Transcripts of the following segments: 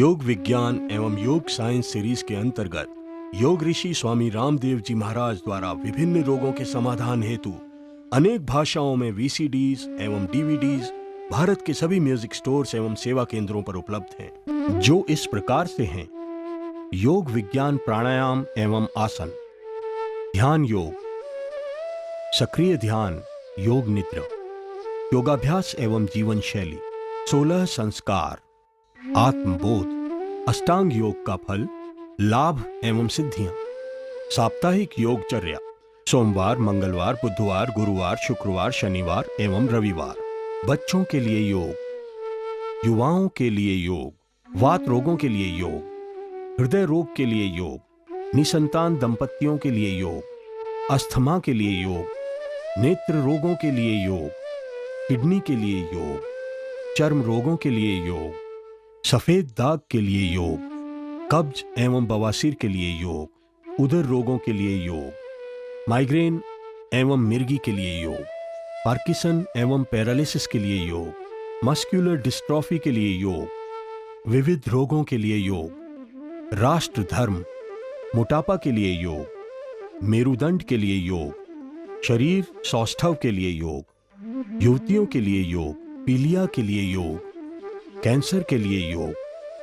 योग विज्ञान एवं योग साइंस सीरीज के अंतर्गत योग ऋषि स्वामी रामदेव जी महाराज द्वारा विभिन्न रोगों के समाधान हेतु अनेक भाषाओं में वीसीडीज एवं डीवीडीज भारत के सभी म्यूजिक स्टोर्स एवं सेवा केंद्रों पर उपलब्ध हैं, जो इस प्रकार से हैं। योग विज्ञान प्राणायाम एवं आसन, ध्यान योग, सक्रिय ध्यान, योग निद्रा, योगाभ्यास एवं जीवन शैली, 16 संस्कार, आत्मबोध, अष्टांग योग का फल, लाभ एवं सिद्धियां, साप्ताहिक योगचर्या, सोमवार, मंगलवार, बुधवार, गुरुवार, शुक्रवार, शनिवार एवं रविवार, बच्चों के लिए योग, युवाओं के लिए योग, वात रोगों के लिए योग, हृदय रोग के लिए योग, निसंतान दंपतियों के लिए योग, अस्थमा के लिए योग, नेत्र रोगों के लिए योग, किडनी के लिए योग, चर्म रोगों के लिए योग, सफेद दाग के लिए योग, कब्ज एवं बवासीर के लिए योग, उदर रोगों के लिए योग, माइग्रेन एवं मिर्गी के लिए योग, पार्किंसन एवं पैरालिसिस के लिए योग, मस्कुलर डिस्ट्रॉफी के लिए योग, विविध रोगों के लिए योग, राष्ट्र धर्म, मोटापा के लिए योग, मेरुदंड के लिए योग, शरीर सौष्ठव के लिए योग, युवतियों के लिए योग, पीलिया के लिए योग, कैंसर के लिए योग,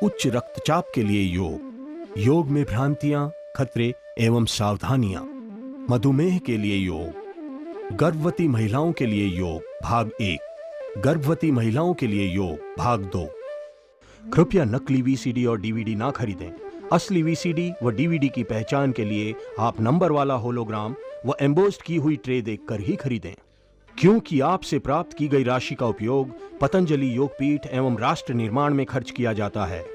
उच्च रक्तचाप के लिए योग, योग में भ्रांतियां, खतरे एवं सावधानियां, मधुमेह के लिए योग, गर्भवती महिलाओं के लिए योग भाग 1, गर्भवती महिलाओं के लिए योग भाग 2। कृपया नकली वीसीडी और डीवीडी ना खरीदें। असली वीसीडी व डीवीडी की पहचान के लिए आप नंबर वाला होलोग्राम व एम्बोस्ड की हुई ट्रे देखकर ही खरीदें, क्योंकि आपसे प्राप्त की गई राशि का उपयोग पतंजलि योगपीठ एवं राष्ट्र निर्माण में खर्च किया जाता है।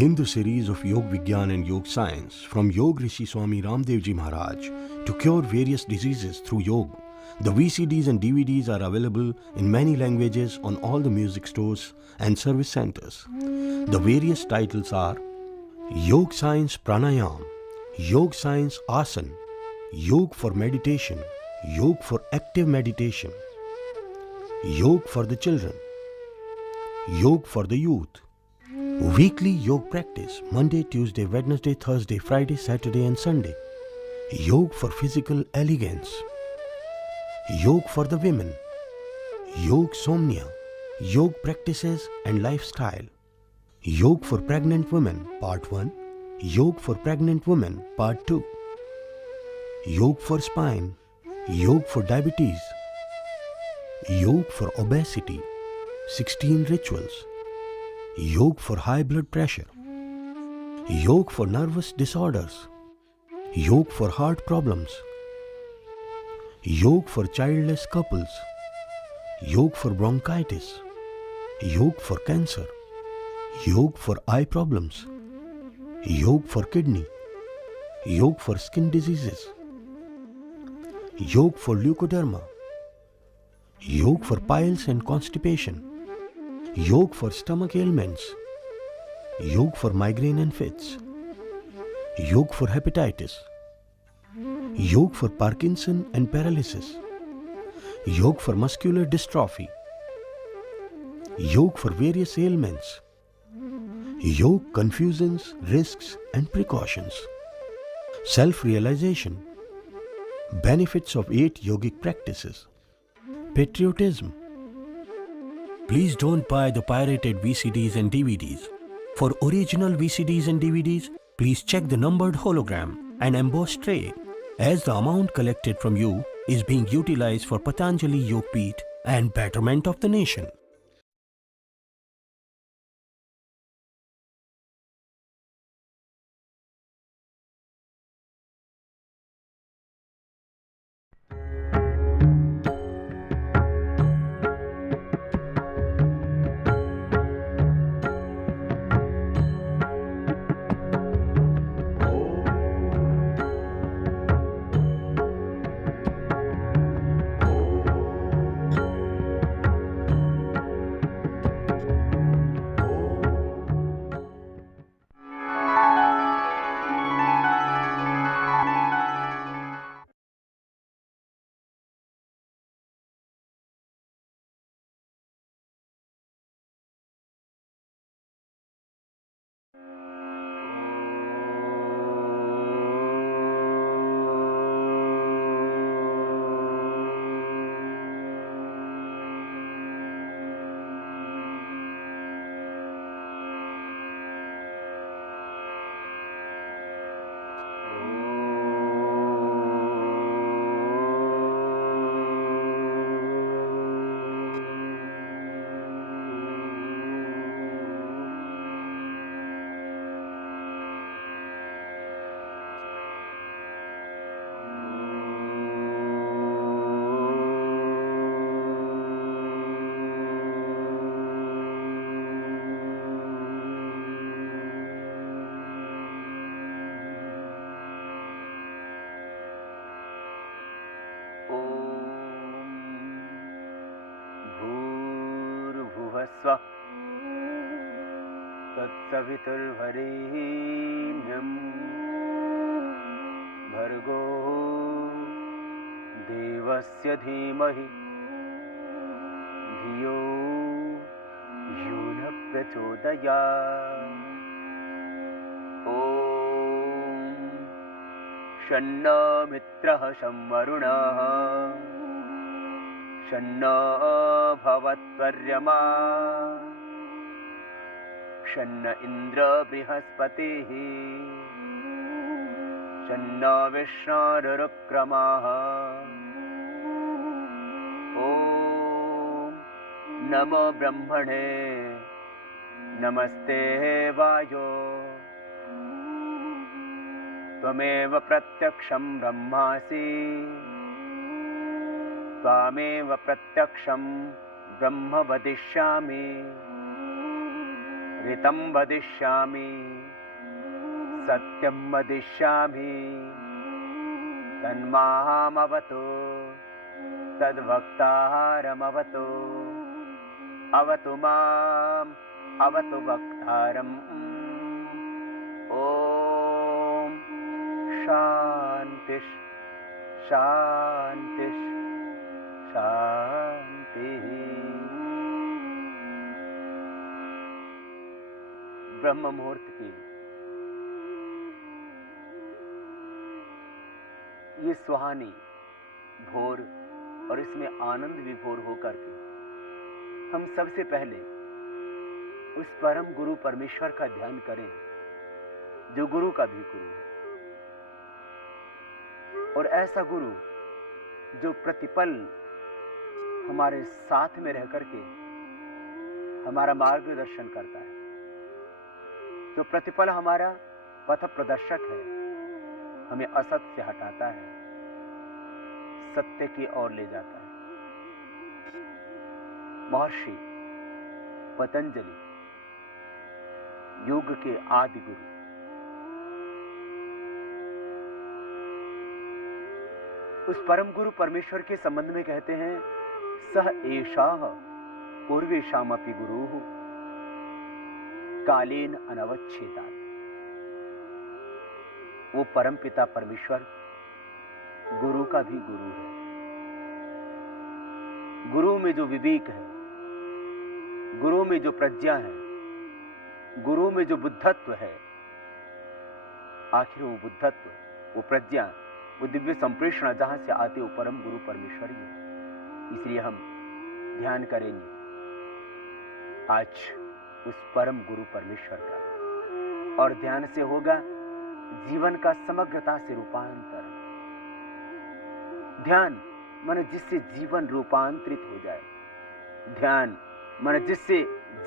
In the series of Yog Vigyan and Yog Science from Yog Rishi Swami Ramdev Ji Maharaj to cure various diseases through yoga, the VCDs and DVDs are available in many languages on all the music stores and service centers. The various titles are Yog Science Pranayam, Yog Science Asan, Yog for Meditation, Yog for Active Meditation, Yog for the Children, Yog for the Youth, Weekly Yoga Practice, Monday, Tuesday, Wednesday, Thursday, Friday, Saturday and Sunday. Yoga for Physical Elegance. Yoga for the Women. Yoga Somnia. Yoga Practices and Lifestyle. Yoga for Pregnant Women, Part 1. Yoga for Pregnant Women, Part 2. Yoga for Spine. Yoga for Diabetes. Yoga for Obesity. 16 Rituals. Yoga for high blood pressure, yoga for nervous disorders, yoga for heart problems, yoga for childless couples, yoga for bronchitis, yoga for cancer, yoga for eye problems, yoga for kidney, yoga for skin diseases, yoga for leukoderma, yoga for piles and constipation, yoga for stomach ailments, yoga for migraine and fits, yoga for hepatitis, yoga for Parkinson and paralysis, yoga for muscular dystrophy, yoga for various ailments, yoga confusions, risks and precautions, self-realization, benefits of 8 yogic practices, patriotism. Please don't buy the pirated VCDs and DVDs. For original VCDs and DVDs, please check the numbered hologram and embossed tray, as the amount collected from you is being utilized for Patanjali Yogpith and betterment of the nation. स्वः तत्सवितुर्वरेण्यं भर्गो देवस्य धीमहि धियो यो न प्रचोदयात्। ॐ शन्नो मित्रः शं वरुणः शन्नो भवत्वर्यमा शन्न इन्द्र बृहस्पतिः शन्नो विष्णुरुक्रमः। ॐ नमो ब्रह्मणे नमस्ते वायो त्वमेव प्रत्यक्षं ब्रह्मासि त्वामेव प्रत्यक्षं ब्रह्म वदिष्यामि ऋतं वदिष्यामि सत्यं वदिष्यामि तन्मामवतु तद्वक्तारमवतु अवतु माम् अवतु वक्तारम्। ॐ शान्तिः शान्तिः शान्तिः। ब्रह्म मुहूर्त की ये सुहानी भोर और इसमें आनंद विभोर होकर के हम सबसे पहले उस परम गुरु परमेश्वर का ध्यान करें जो गुरु का भी गुरु है, और ऐसा गुरु जो प्रतिपल हमारे साथ में रह करके हमारा मार्गदर्शन करता है, जो प्रतिपल हमारा पथ प्रदर्शक है, हमें असत से हटाता है, सत्य की ओर ले जाता है। महर्षि पतंजलि योग के आदि गुरु, उस परम गुरु परमेश्वर के संबंध में कहते हैं सह एषाः पूर्वेषामपि गुरुः कालेन अनवच्छेदात्। वो परम पिता परमेश्वर गुरु का भी गुरु है। गुरु में जो विवेक है, गुरु में जो प्रज्ञा है, गुरु में जो बुद्धत्व है, आखिर वो बुद्धत्व, वो प्रज्ञा, वो दिव्य संप्रेषणा जहां से आते वो परम गुरु परमेश्वर ही है। इसलिए हम ध्यान करेंगे आज उस परम गुरु परमेश्वर का, और ध्यान से होगा जीवन का समग्रता से रूपांतर। ध्यान मन जिससे जीवन रूपांतरित हो जाए, ध्यान मन जिससे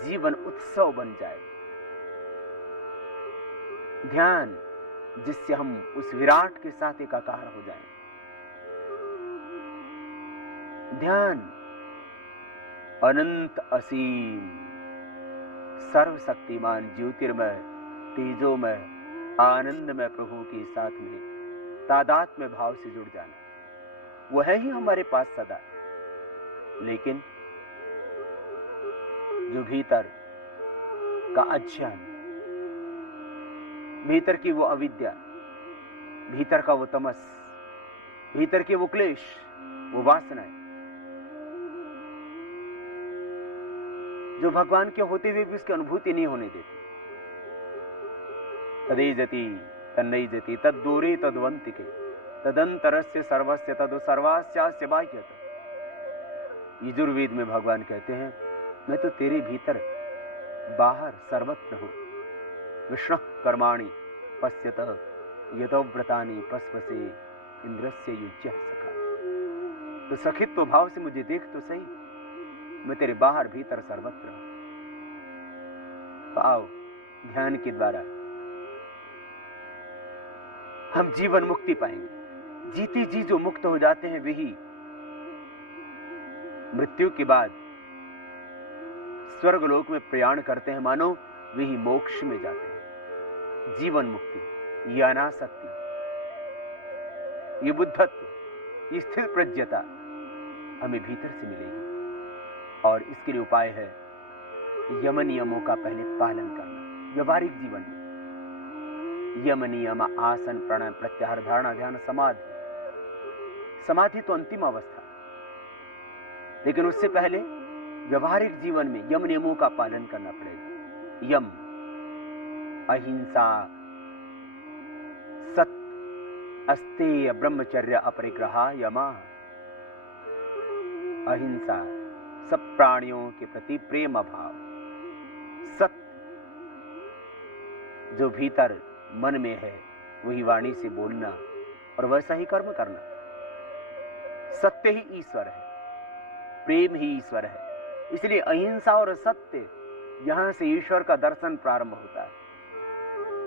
जीवन उत्सव बन जाए, ध्यान जिससे हम उस विराट के साथ एकाकार हो जाएं। ध्यान अनंत असीम सर्वशक्तिमान ज्योतिर्मय तेजोमय आनंदमय प्रभु के साथ में तादात्म्य भाव से जुड़ जाना, वो है ही हमारे पास सदा। लेकिन जो भीतर का अज्ञान, भीतर की वो अविद्या, भीतर का वो तमस, भीतर के वो क्लेश, वो वासनाएं, जो भगवान के होते हुए भी उसकी अनुभूति नहीं होने देती। तदेजति तन्नैजति तद्दूरे तद्वंतिके तदंतरस्य सर्वस्य तदु सर्वास्यास्य बाह्यत। यजुर्वेद में भगवान कहते हैं मैं तो तेरे भीतर बाहर सर्वत्र हूं। विष्णु कर्माणि पश्यतः यतो व्रतानि पस्पसे इंद्रस्य युज्य सखा। तो सखित्व भाव से मुझे देख तो सही, मैं तेरे बाहर भीतर सर्वत्र हूं। आओ ध्यान के द्वारा हम जीवन मुक्ति पाएंगे। जीती जी जो मुक्त हो जाते हैं वही मृत्यु के बाद स्वर्गलोक में प्रयाण करते हैं, मानो वही मोक्ष में जाते हैं। जीवन मुक्ति, ये अनासक्ति, ये बुद्धत्व, ये स्थिर प्रज्ञता हमें भीतर से मिलेगी। और इसके लिए उपाय है यम नियमों का पहले पालन करना। व्यवहारिक जीवन में यम नियम, आसन, प्राणायाम, प्रत्याहार, धारणा, ध्यान, समाधि। समाधि तो अंतिम अवस्था, लेकिन उससे पहले व्यवहारिक जीवन में यम नियमों का पालन करना पड़ेगा। यम, अहिंसा, सत्य, अस्तेय, ब्रह्मचर्य, अपरिग्रह, यमा। अहिंसा, सब प्राणियों के प्रति प्रेम भाव। सत्य, जो भीतर मन में है वही वाणी से बोलना और वैसा ही कर्म करना। सत्य ही ईश्वर है, प्रेम ही ईश्वर है। इसलिए अहिंसा और सत्य, यहां से ईश्वर का दर्शन प्रारंभ होता है।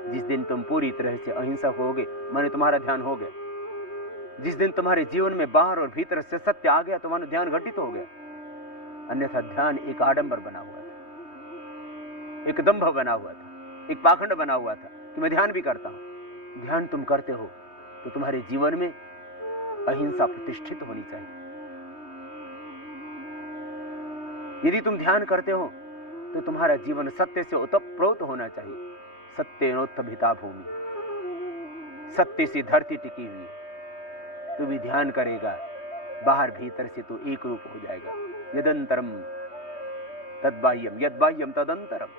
जिस दिन तुम पूरी तरह से अहिंसक होगे, माने तुम्हारा ध्यान हो गया। जिस दिन तुम्हारे जीवन में बाहर और भीतर से सत्य आ गया, तुम्हारा ध्यान घटित हो गया। अन्यथा ध्यान एक आडंबर बना हुआ था, एक दंभ बना हुआ था, एक पाखंड बना हुआ था कि मैं ध्यान भी करता हूं। ध्यान तुम करते हो तो तुम्हारे जीवन में अहिंसा प्रतिष्ठित होनी चाहिए। यदि तुम ध्यान करते हो तो तुम्हारा जीवन सत्य से ओतप्रोत होना चाहिए। सत्यनोत्थिता भूमि, सत्य से धरती टिकी हुई। तू भी ध्यान करेगा, बाहर भीतर से तो एक रूप हो जाएगा। यदंतरम तद्बाह्यम, यद्बाह्यम तदंतरम।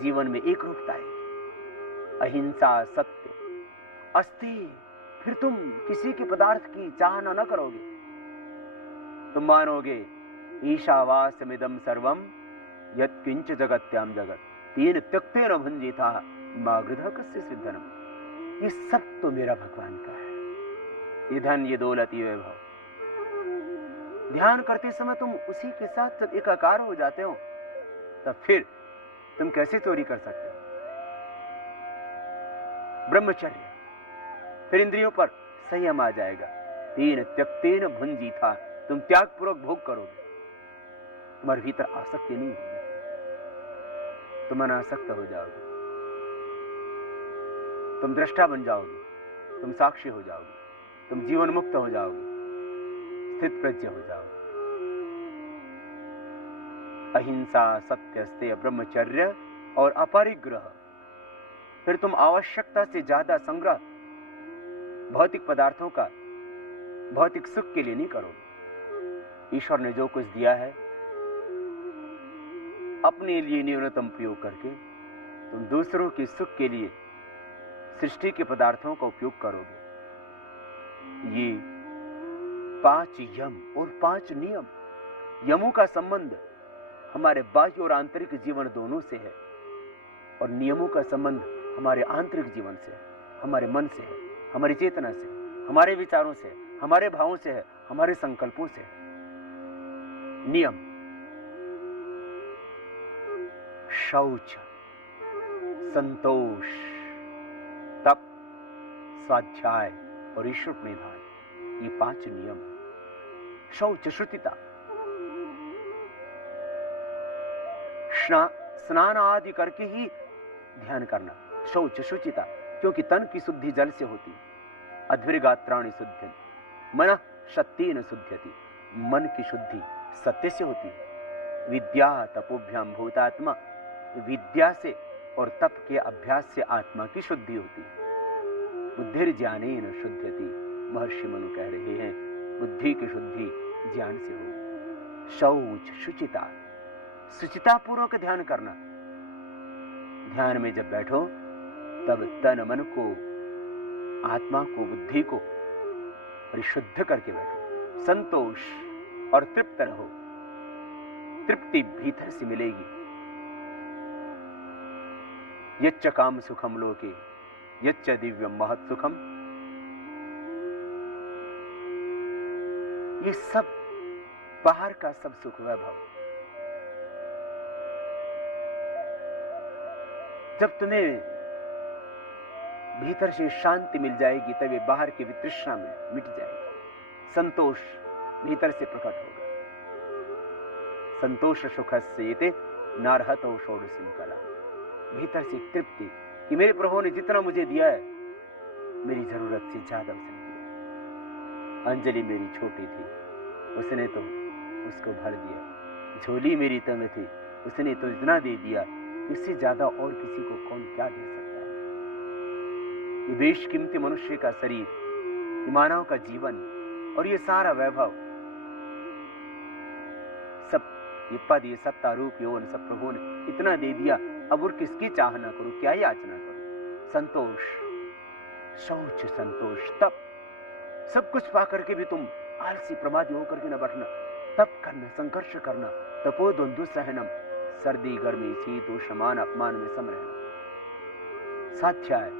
जीवन में एक रूपता आएगी। अहिंसा, सत्य, अस्ति। फिर तुम किसी के पदार्थ की चाहना न करोगे। तुम मानोगे ईशावास्यमिदं सर्वं यत्किंच जगत्याम जगत तेन त्यक्तेन भुंजीता मा गृधः कस्य सिद्धनम। ये सब तो मेरा भगवान का है। ये धन, ये दौलत, ये वैभव। ध्यान करते समय तुम उसी के साथ जब एकाकार हो जाते हो, तब फिर तुम कैसे चोरी कर सकते हो? ब्रह्मचर्य, फिर इंद्रियों पर संयम आ जाएगा। तेन त्यक्तेन भुंजीता, तुम त्याग पूर्वक भोग करोगे। तुम्हारे भीतर आसक्ति नहीं होगी, तुम अनासक्त हो जाओगे। तुम दृष्टा बन जाओगे, तुम साक्षी हो जाओगे, तुम जीवन मुक्त हो जाओगे, स्थित प्रज्ञ हो जाओगे। अहिंसा, सत्य, अस्तेय, ब्रह्मचर्य और अपरिग्रह। फिर तुम आवश्यकता से ज्यादा संग्रह भौतिक पदार्थों का भौतिक सुख के लिए नहीं करोगे। ईश्वर ने जो कुछ दिया है अपने लिए न्यूनतम प्रयोग करके तुम दूसरों के सुख के लिए सृष्टि के पदार्थों का उपयोग करोगे। ये 5 यम और 5 नियम। यमों का संबंध हमारे बाह्य और आंतरिक जीवन दोनों से है, और नियमों का संबंध हमारे आंतरिक जीवन से है, हमारे मन से है, हमारी चेतना से, हमारे विचारों से, हमारे भावों से है, हमारे संकल्पों से है। नियम, शौच, संतोष, तप, स्वाध्याय और ईश्वर प्रणिधान, ये 5 नियम। शौच, शुचिता, स्नान आदि करके ही ध्यान करना। शौच, शुचिता, क्योंकि तन की शुद्धि जल से होती है। अध्वरिगात्राणि शुद्धि मन शक्तिन शुद्ध्यति, मन की शुद्धि सत्य से होती है। विद्या तपोभ्याम भूतात्मा, विद्या से और तप के अभ्यास से आत्मा की शुद्धि होती है। बुद्धिर्ज्ञानेन शुद्ध्यति, महर्षि मनु कह रहे हैं बुद्धि की शुद्धि ज्ञान से हो। शौच, शुचिता, शुचिता पूर्वक ध्यान करना। ध्यान में जब बैठो तब तन मन को, आत्मा को, बुद्धि को परिशुद्ध करके बैठो। संतोष और तृप्त रहो। तृप्ति भीतर से मिलेगी। यच्च काम सुखम लोके यच्च दिव्यम महत् सुखम। ये सब बाहर का सब सुख वैभव, जब तुम्हें भीतर से शांति मिल जाएगी तब ये बाहर की वितृष्णा मिट जाएगी। संतोष भीतर से प्रकट होगा। संतोष सुखस्येते नारहतो षोडशीं कला। भीतर से तृप्ति कि मेरे प्रभु ने जितना मुझे दिया है मेरी जरूरत से ज्यादा उसने दिया। अंजलि मेरी छोटी थी, उसने तो उसको भर दिया। झोली मेरी तंग थी, उसने तो इतना दे दिया, इससे ज्यादा और किसी को कौन क्या दे सकता है। ये बेशकीमती मनुष्य का शरीर, ये मानव का जीवन और ये सारा वैभव, सब ये पद, ये सत्ता, रूप, यौवन, सब प्रभु ने इतना दे दिया। अब और किसकी चाहना करूं, क्या याचना करूं? संतोष, शौच, संतोष, तप, सब कुछ पा करके भी तुम आलसी प्रमादी होकर के न बैठना। तप करना, संघर्ष करना, तपो द्वंद्व सहनम, सर्दी गर्मी शीत उष्मान अपमान में सम रहना। स्वाध्याय,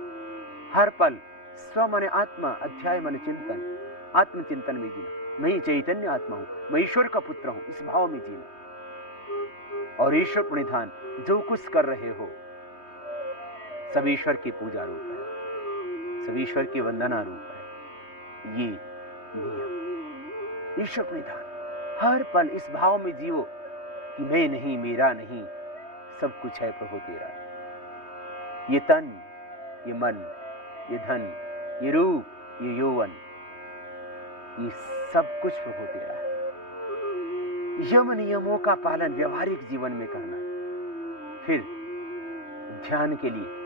हर पल स्व मन आत्मा, अध्याय मन चिंतन, आत्मचिंतन में जीना। मैं चैतन्य आत्मा हूं, मैं ईश्वर का पुत्र हूं, इस भाव में जीना। और ईश्वर प्रणिधान, जो कुछ कर रहे हो सब ईश्वर की पूजा रूप है, सब ईश्वर की वंदना रूप है। ये नियम, ईश्वर प्रणिधान, हर पल इस भाव में जीवो कि मैं नहीं, मेरा नहीं, सब कुछ है प्रभु तेरा। ये तन, ये मन, ये धन, ये रूप, ये यौवन, ये सब कुछ प्रभु तेरा है। यम नियमों का पालन व्यवहारिक जीवन में करना। फिर ध्यान के लिए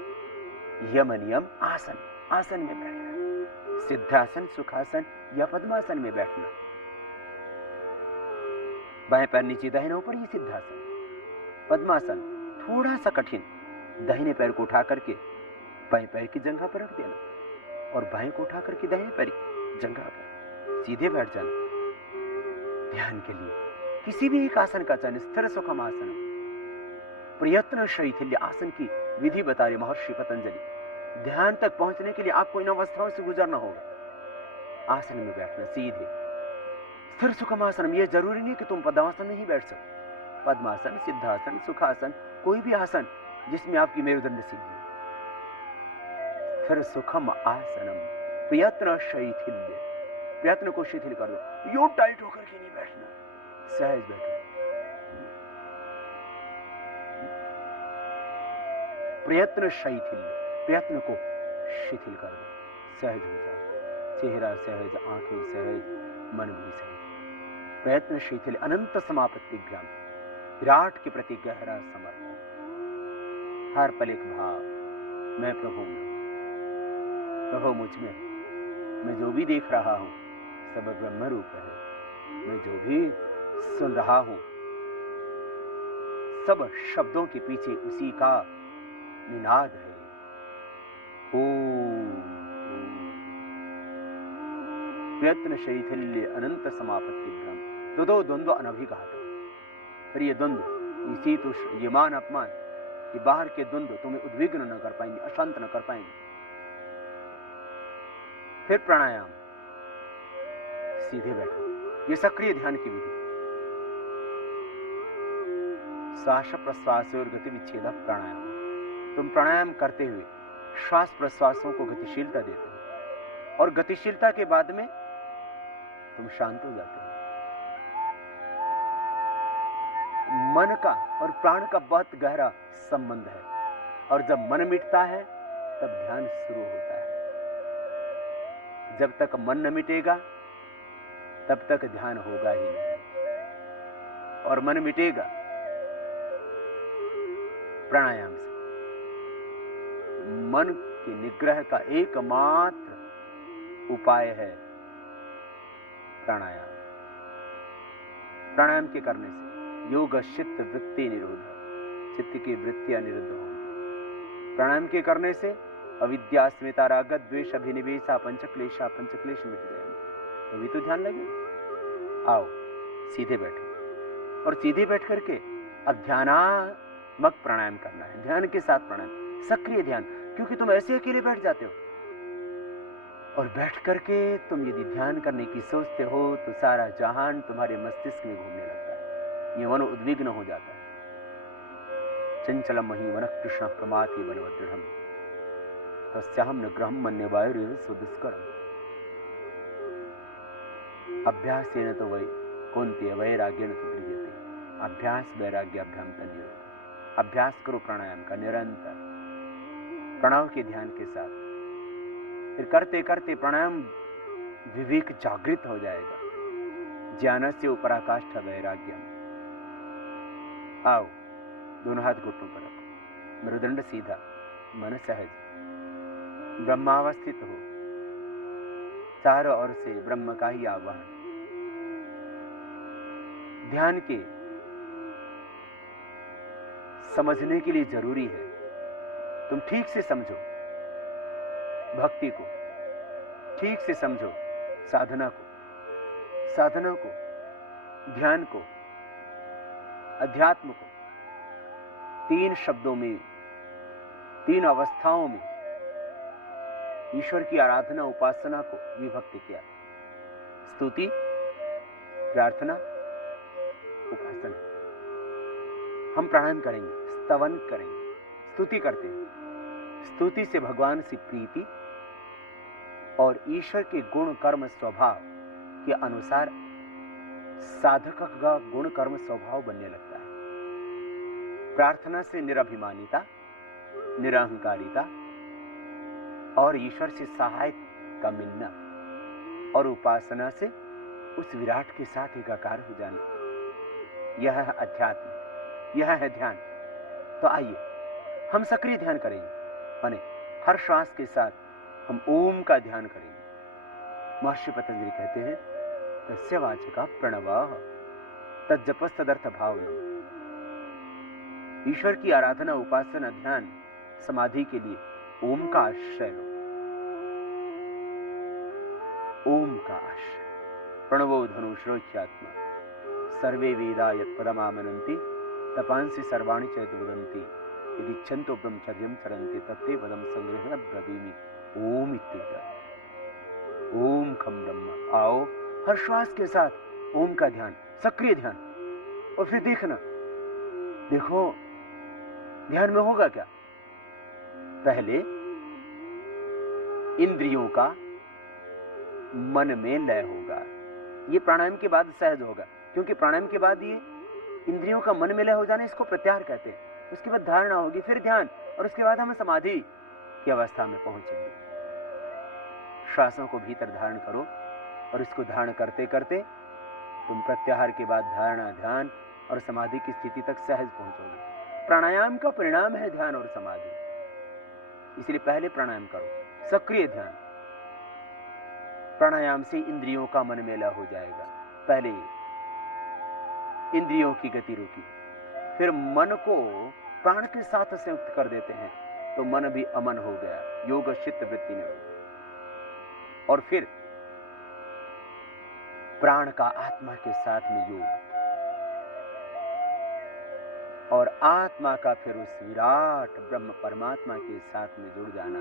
यम नियम आसन, आसन में बैठना, सिद्धासन, सुखासन या पद्मासन में बैठना। बाएं पैर नीचे, दाहिने ऊपर, ये सिद्धासन। पद्मासन थोड़ा सा कठिन, दाहिने पैर को उठा करके बाएं पैर की जंघा पर रख देना और बाएं को उठा करके दाहिने पैर की जंघा पर सीधे बैठ जाना। ध्यान के लिए किसी भी एक आसन का चयन, स्थिर सुखम आसन, प्रयत्न शैथिल्य आसन की विधि बता रहे महर्षि पतंजलि। ध्यान तक पहुंचने के लिए आपको इन अवस्थाओं से गुजरना होगा। आसन में बैठना सीधे, स्थिर सुखम आसन। यह जरूरी नहीं कि तुम पद्मासन में ही बैठ सको। पद्मासन, सिद्धासन, सुखासन, कोई भी आसन जिसमें आपकी मेरुदंड सीधी। स्थिर सुखम आसनम, प्रयत्न शैथिल्य, प्रयत्न को शिथिल कर दो। यूं टाइट होकर के नहीं बैठना, सहज बैठो। प्रयत्न शैथिल्य, प्रयत्न को शिथिल कर दो, सहज हो जाओ। चेहरा सहज, आंखें सहज, मन भी सहज। प्रयत्न शिथिल, अनंत समापत्तिभ्याम, विराट के प्रति गहरा समर्पण। हर पल एक भाव, मैं प्रभु में, प्रभु मुझ में, मैं जो भी देख रहा हूं सब ब्रह्म रूप है। मैं जो भी सुन रहा हूं सब शब्दों के पीछे उसी का निनाद है। प्रयत्न शैथिल्य अनंत समापत्तिभ्याम, दो द्वंद्व अनभिघात। फिर ये द्वंद्व, ये शीत उष्ण, ये मान अपमान, ये बाहर के द्वंद्व तुम्हें उद्विग्न न कर पाएंगे, अशांत न कर पाएंगे। फिर प्राणायाम, सीधे बैठो, ये सक्रिय ध्यान की विधि। श्वास प्रश्वास और गति विच्छेद प्राणायाम। तुम प्राणायाम करते हुए श्वास प्रश्वासों को गतिशीलता देते हो और गतिशीलता के बाद में तुम शांत हो जाते हो। मन का और प्राण का बहुत गहरा संबंध है और जब मन मिटता है तब ध्यान शुरू होता है। जब तक मन न मिटेगा तब तक ध्यान होगा ही नहीं और मन मिटेगा प्राणायाम से। मन के निग्रह का एकमात्र उपाय है प्राणायाम। प्राणायाम के करने से योग चित्त वृत्ति निरोध, चित्त की वृत्तियां निरुद्ध होंगी। प्राणायाम के करने से अविद्या अस्मिता राग द्वेष अभिनिवेशा पंचक्लेश मिट जाएंगे। तभी तो ध्यान लगे। आओ सीधे बैठो और सीधे बैठ करके अब ध्यानात्मक प्राणायाम करना है। ध्यान के साथ प्राणायाम, सक्रिय ध्यान, क्योंकि तुम ऐसे अकेले बैठ जाते हो और बैठ करके तुम यदि ध्यान करने की सोचते हो तो सारा जहान तुम्हारे मस्तिष्क में घूमने लगता है। ये मन उद्विग्न हो जाता है। चंचलम मही मन कृष्ण प्रमाथि बनवत दृढ़ तस्याहम न ग्रहम मन्य वायुरेव सुदुष्करम। अभ्यासेन तो वै कौन्तेय वैराग्येन तो गृह्यते। अभ्यास वैराग्याभ्याम तन्निरोधः। अभ्यास करो प्राणायाम का निरंतर प्रणव के ध्यान के साथ। फिर करते करते प्राणायाम विवेक जागृत हो जाएगा। ज्ञानस्य उपराकाष्ठ वैराग्यम। आओ दोनों हाथ घुटनों पर रखो, मेरुदंड सीधा, मन सहज, ब्रह्मावस्थित हो, चारों ओर से ब्रह्म का ही आह्वान। ध्यान के समझने के लिए जरूरी है तुम ठीक से समझो भक्ति को, ठीक से समझो साधना को, ध्यान को, अध्यात्म को। 3 शब्दों में, 3 अवस्थाओं में ईश्वर की आराधना उपासना को विभक्त किया। स्तुति, प्रार्थना, उपासना। हम प्राणायाम करेंगे, स्तवन करेंगे, स्तुति करते हैं। स्तुति से भगवान से प्रीति और ईश्वर के गुण कर्म स्वभाव के अनुसार साधक का गुण कर्म स्वभाव बनने लगता है। प्रार्थना से निरभिमानिता, निरहंकारिता और ईश्वर से सहायता का मिलना, और उपासना से उस विराट के साथ एकाकार हो जाना। यह है अध्यात्म, यह है ध्यान। तो आइए हम सक्रिय ध्यान करेंगे, माने हर श्वास के साथ हम ओम का ध्यान करेंगे। महर्षि पतंजलि कहते हैं तस्य वाचका प्रणवः तज्जपस्तदर्थ भावनम्। ईश्वर की आराधना उपासना ध्यान समाधि के लिए ओम का आश्रय लो। ओम का आश्रय। प्रणवो धनुश्रोच्यात्मा सर्वे वेदा यत्पदमामनन्ति तपांसि सर्वाणि च यद्वदन्ति यदिच्छन्तो ब्रह्मचर्यं चरन्ति तत्ते पदं संग्रह्य ब्रवीमि। ओम इत्येतत्। ओम खम ब्रह्म। आओ हर श्वास के साथ ओम का ध्यान, सक्रिय ध्यान। और फिर देखना, देखो ध्यान में होगा क्या। पहले इंद्रियों का मन में लय होगा। ये प्राणायाम के बाद सहज होगा, क्योंकि प्राणायाम के बाद ये इंद्रियों का मन में लय हो जाना, इसको प्रत्याहार कहते हैं। उसके बाद धारणा होगी, फिर ध्यान, और उसके बाद हम समाधि की अवस्था में पहुंचेंगे। श्वासों को भीतर धारण करो, और इसको धारण करते करते तुम प्रत्याहार के बाद धारणा, ध्यान और समाधि की स्थिति तक सहज पहुंचोगे। प्राणायाम का परिणाम है ध्यान और समाधि, इसलिए पहले प्राणायाम करो, सक्रिय ध्यान। प्राणायाम से इंद्रियों का मन मेला हो जाएगा। पहले इंद्रियों की गति रुकी, फिर मन को प्राण के साथ संयुक्त कर देते हैं, तो मन भी अमन हो गया, योग चित्त वृत्ति में। और फिर प्राण का आत्मा के साथ में योग, और आत्मा का फिर उस विराट ब्रह्म परमात्मा के साथ में जुड़ जाना,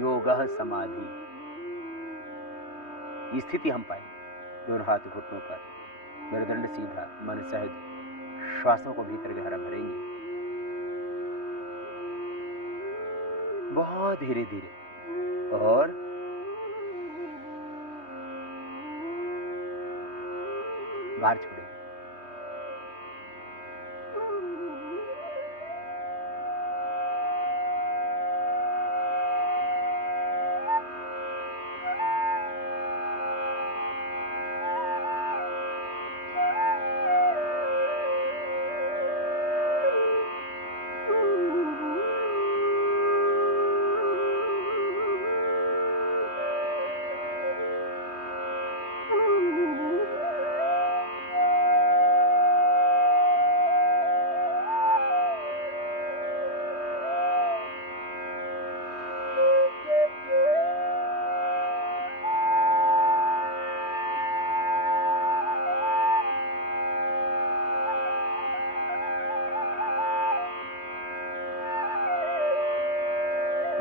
योगः समाधि। ये स्थिति हम पाएंगे। दोनों हाथ घुटनों पर, मेरुदंड सीधा, मन सहज, श्वासों को भीतर गहरा भरेंगे, बहुत धीरे धीरे, और बाहर छोड़ेंगे।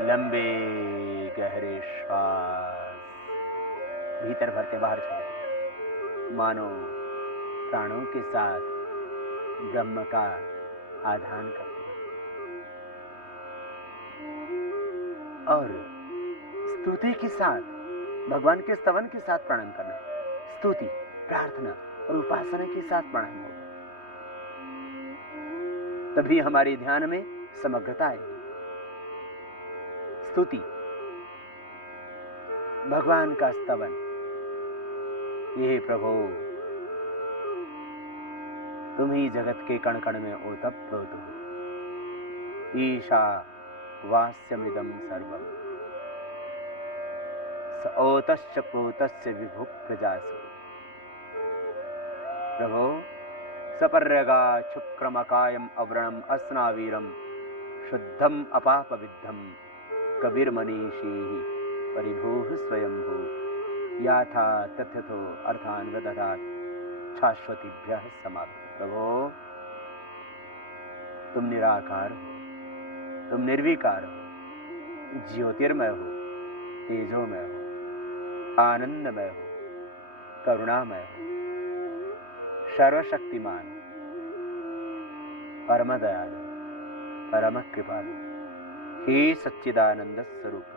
लंबे गहरे श्वास भीतर भरते बाहर छोड़ते, मानो प्राणों के साथ ब्रह्म का आधान करते हैं। और स्तुति के साथ, भगवान के स्तवन के साथ प्राणायाम करना। स्तुति, प्रार्थना और उपासना के साथ प्राणायाम होगा, तभी हमारे ध्यान में समग्रता आएगी। स्तुति, भगवान का स्तवन, ये प्रभु तुम ही जगत के कण कण में ओतप्रोत हो। ईशा वास्यमिदं सर्वम् स ओतश्च प्रोतस्य विभुः प्रजासु। प्रभो सपर्यगा शुक्रमकायम अव्रणम अस्नावीरम शुद्धम अपापविद्धम कबीरमनीषी परिभूः स्वयंभू याथा तथ्यथो अर्थान वदधात् शाश्वतीभ्यः समाप्त। प्रभो तुम निराकार हो, तुम निर्विकार हो, ज्योतिर्मय हो, तेजोमय हो, आनंदमय हो, करुणामय हो, सर्वशक्तिमान, परम दयालु, परम कृपालु, हे सच्चिदानंद स्वरूप,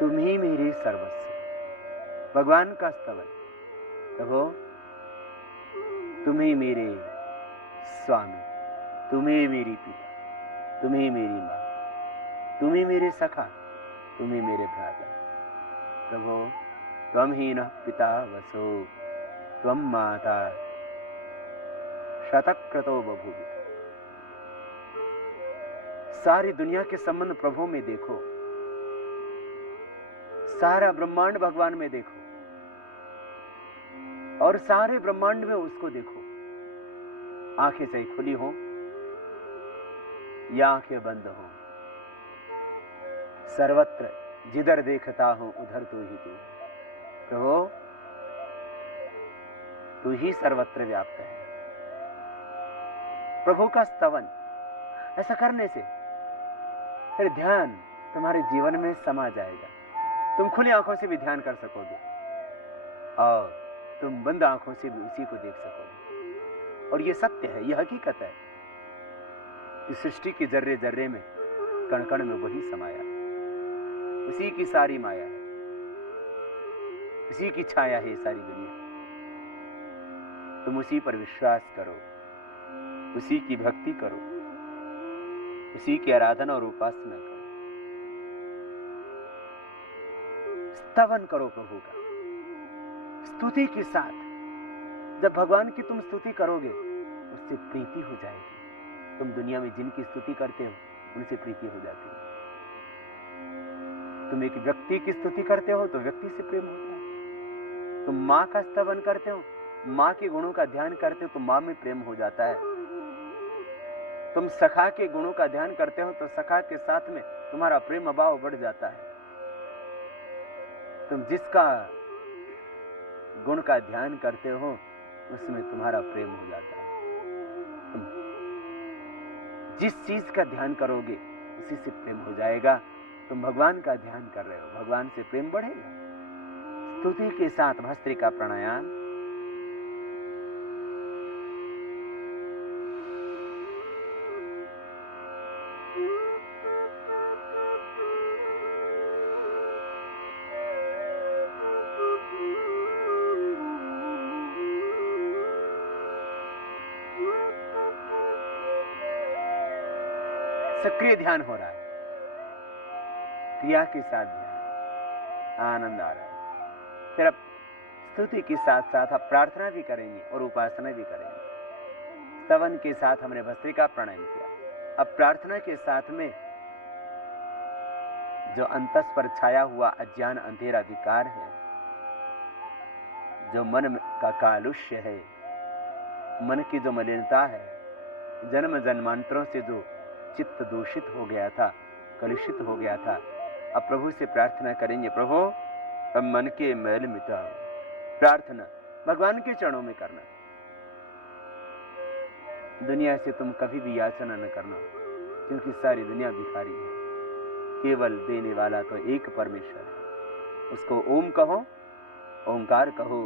तुम ही मेरे सर्वस्व। भगवान का स्तवन। प्रभो तुम ही मेरे स्वामी, तुम ही मेरी पिता, तुम ही मेरी माँ, तुम ही मेरे सखा, तुम ही मेरे भ्राता। प्रभो त्वं ही नः पिता वसो त्वं माता शतक्रतो बभूवि। सारी दुनिया के संबंध प्रभु में देखो, सारा ब्रह्मांड भगवान में देखो और सारे ब्रह्मांड में उसको देखो। आंखें चाहे खुली हो या आंखें बंद हो, सर्वत्र जिधर देखता हूं उधर तू ही तू। प्रभो तू ही सर्वत्र व्याप्त है। प्रभु का स्तवन ऐसा करने से फिर ध्यान तुम्हारे जीवन में समा जाएगा। तुम खुली आंखों से भी ध्यान कर सकोगे और तुम बंद आंखों से भी उसी को देख सकोगे। और ये सत्य है, ये हकीकत है। इस सृष्टि के जर्रे जर्रे में, कण कण में वही समाया, उसी की सारी माया है, उसी की छाया है सारी दुनिया। तुम उसी पर विश्वास करो, उसी की भक्ति करो, उसी की आराधना और उपासना करो, स्तवन करो प्रभु का स्तुति के साथ। जब भगवान की तुम स्तुति करोगे उससे प्रीति हो जाएगी। तुम दुनिया में जिनकी स्तुति करते हो उनसे प्रीति हो जाती है। तुम एक व्यक्ति की स्तुति करते हो तो व्यक्ति से प्रेम होता है। तुम माँ का स्तवन करते हो, माँ के गुणों का ध्यान करते हो तो माँ में प्रेम हो जाता है। तुम सखा के गुणों का ध्यान करते हो तो सखा के साथ में तुम्हारा प्रेम भाव बढ़ जाता है। तुम जिसका गुण का ध्यान करते हो उसमें तुम्हारा प्रेम हो जाता है। तुम जिस चीज का ध्यान करोगे उसी से प्रेम हो जाएगा। तुम भगवान का ध्यान कर रहे हो, भगवान से प्रेम बढ़ेगा। स्तुति के साथ भस्त्रिका प्राणायाम। सक्रिय ध्यान हो रहा है, क्रिया के साथ ध्यान, आनंद आ रहा है। फिर अब स्तुति के साथ साथ आप प्रार्थना भी करेंगे और उपासना भी करेंगे। स्तवन के साथ हमने भस्त्रिका प्राणायाम किया। अब प्रार्थना के साथ में जो अंतस पर छाया हुआ अज्ञान अंधेरा विकार है, जो मन का कालुष्य है, मन की जो मलिनता है, जन्म जन्मांतरों से जो चित्त दूषित हो गया था, कलुषित हो गया था, अब प्रभु से प्रार्थना करेंगे, प्रभु अब मन के मैल मिटाओ। प्रार्थना भगवान के चरणों में करना। दुनिया से तुम कभी भी याचना न करना, क्योंकि सारी दुनिया भिखारी है। केवल देने वाला तो एक परमेश्वर है। उसको ओम कहो, ओंकार कहो।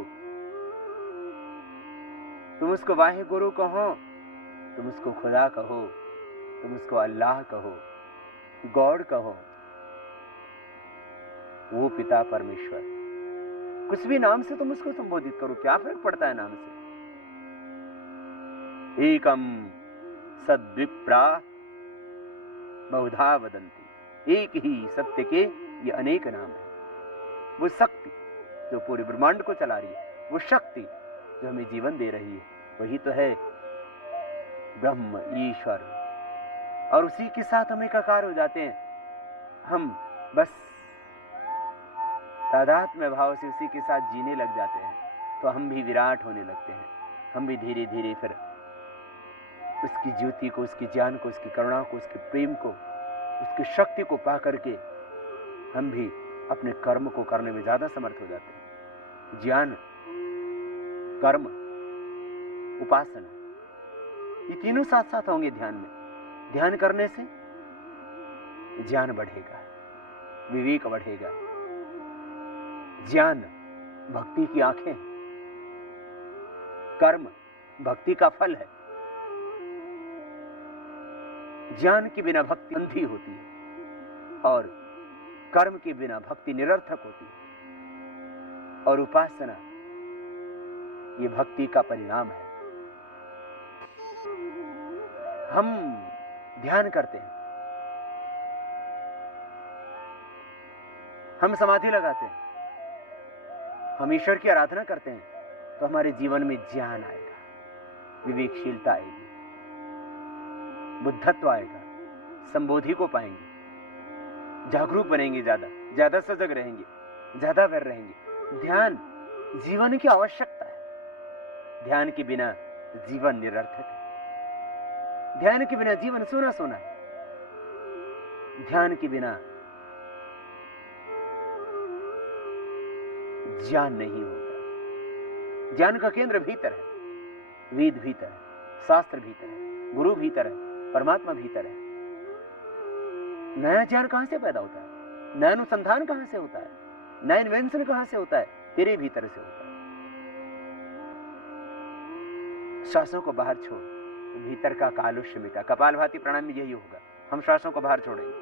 तुम उसको वाहे गुरु कहो, तुम उसको खुदा कहो, तुम उसको अल्लाह कहो, गॉड कहो, वो पिता परमेश्वर। कुछ भी नाम से तुम उसको संबोधित करो, क्या फर्क पड़ता है नाम से। एकम सद्विप्रा बहुधा वदंती। एक ही सत्य के ये अनेक नाम है। वो शक्ति जो पूरे ब्रह्मांड को चला रही है, वो शक्ति जो हमें जीवन दे रही है, वही तो है ब्रह्म ईश्वर। और उसी के साथ हम एकाकार हो जाते हैं। हम बस तादात्म्य भाव से उसी के साथ जीने लग जाते हैं, तो हम भी विराट होने लगते हैं। हम भी धीरे धीरे फिर उसकी ज्योति को, उसकी ज्ञान को, उसकी करुणा को, उसके प्रेम को, उसकी शक्ति को पा करके हम भी अपने कर्म को करने में ज्यादा समर्थ हो जाते हैं। ज्ञान, कर्म, उपासना, ये तीनों साथ साथ होंगे ध्यान में। ध्यान करने से ज्ञान बढ़ेगा, विवेक बढ़ेगा। ज्ञान भक्ति की आंखें, कर्म भक्ति का फल है। ज्ञान के बिना भक्ति अंधी होती है और कर्म के बिना भक्ति निरर्थक होती है। और उपासना ये भक्ति का परिणाम है। हम ध्यान करते हैं, हम समाधि लगाते हैं, हम ईश्वर की आराधना करते हैं, तो हमारे जीवन में ज्ञान आएगा, विवेकशीलता आएगी, बुद्धत्व आएगा, संबोधि को पाएंगे, जागरूक बनेंगे, ज्यादा सजग रहेंगे, ज्यादा अवेयर रहेंगे। ध्यान जीवन की आवश्यकता है। ध्यान के बिना जीवन निरर्थक है। ध्यान के बिना जीवन सोना सोना है। ध्यान के बिना ज्ञान नहीं होगा। ज्ञान का केंद्र भीतर है, वेद भीतर है, शास्त्र भीतर है, गुरु भीतर है, परमात्मा भीतर है। नया ज्ञान कहां से पैदा होता है? नया अनुसंधान कहां से होता है? नया इन्वेंशन कहां से होता है? तेरे भीतर से होता है। श्वासों को बाहर छोड़, भीतर का कालुष्य मिटा। कपालभाति प्राणायाम में यही होगा। हम श्वासों को बाहर छोड़ेंगे।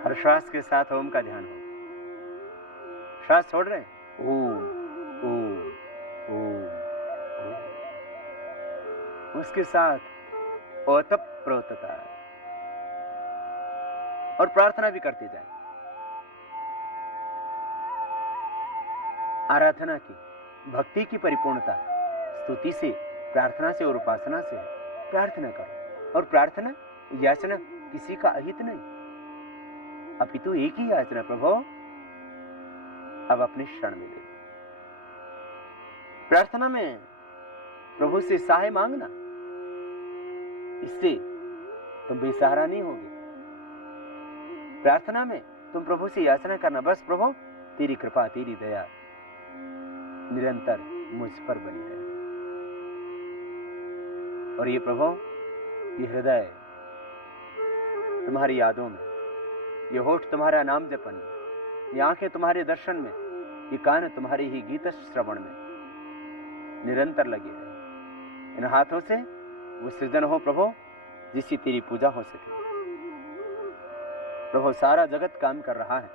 हर श्वास के साथ ओम का ध्यान हो। श्वास छोड़ रहे हैं, ओम ओम ओम ओम। उसके साथ ओतप्रोतता और प्रार्थना भी करते जाए। आराधना की, भक्ति की परिपूर्णता स्तुति से, प्रार्थना से और उपासना से है। प्रार्थना करो, और प्रार्थना याचना किसी का अहित नहीं, अपितु एक ही याचना, प्रभु अब अपने शरण में ले। प्रार्थना में प्रभु से सहाय मांगना, इससे तुम बेसहारा नहीं होगे। प्रार्थना में तुम प्रभु से याचना करना, बस प्रभु तेरी कृपा, तेरी दया निरंतर मुझ पर बनी रहे। और ये प्रभु, ये हृदय तुम्हारी यादों में, ये होठ तुम्हारा नाम जपन में, ये आंखें तुम्हारे दर्शन में, ये कान तुम्हारे ही गीत श्रवण में निरंतर लगे रहे। इन हाथों से वो सृजन हो प्रभु जिससे तेरी पूजा हो सके। प्रभु सारा जगत काम कर रहा है,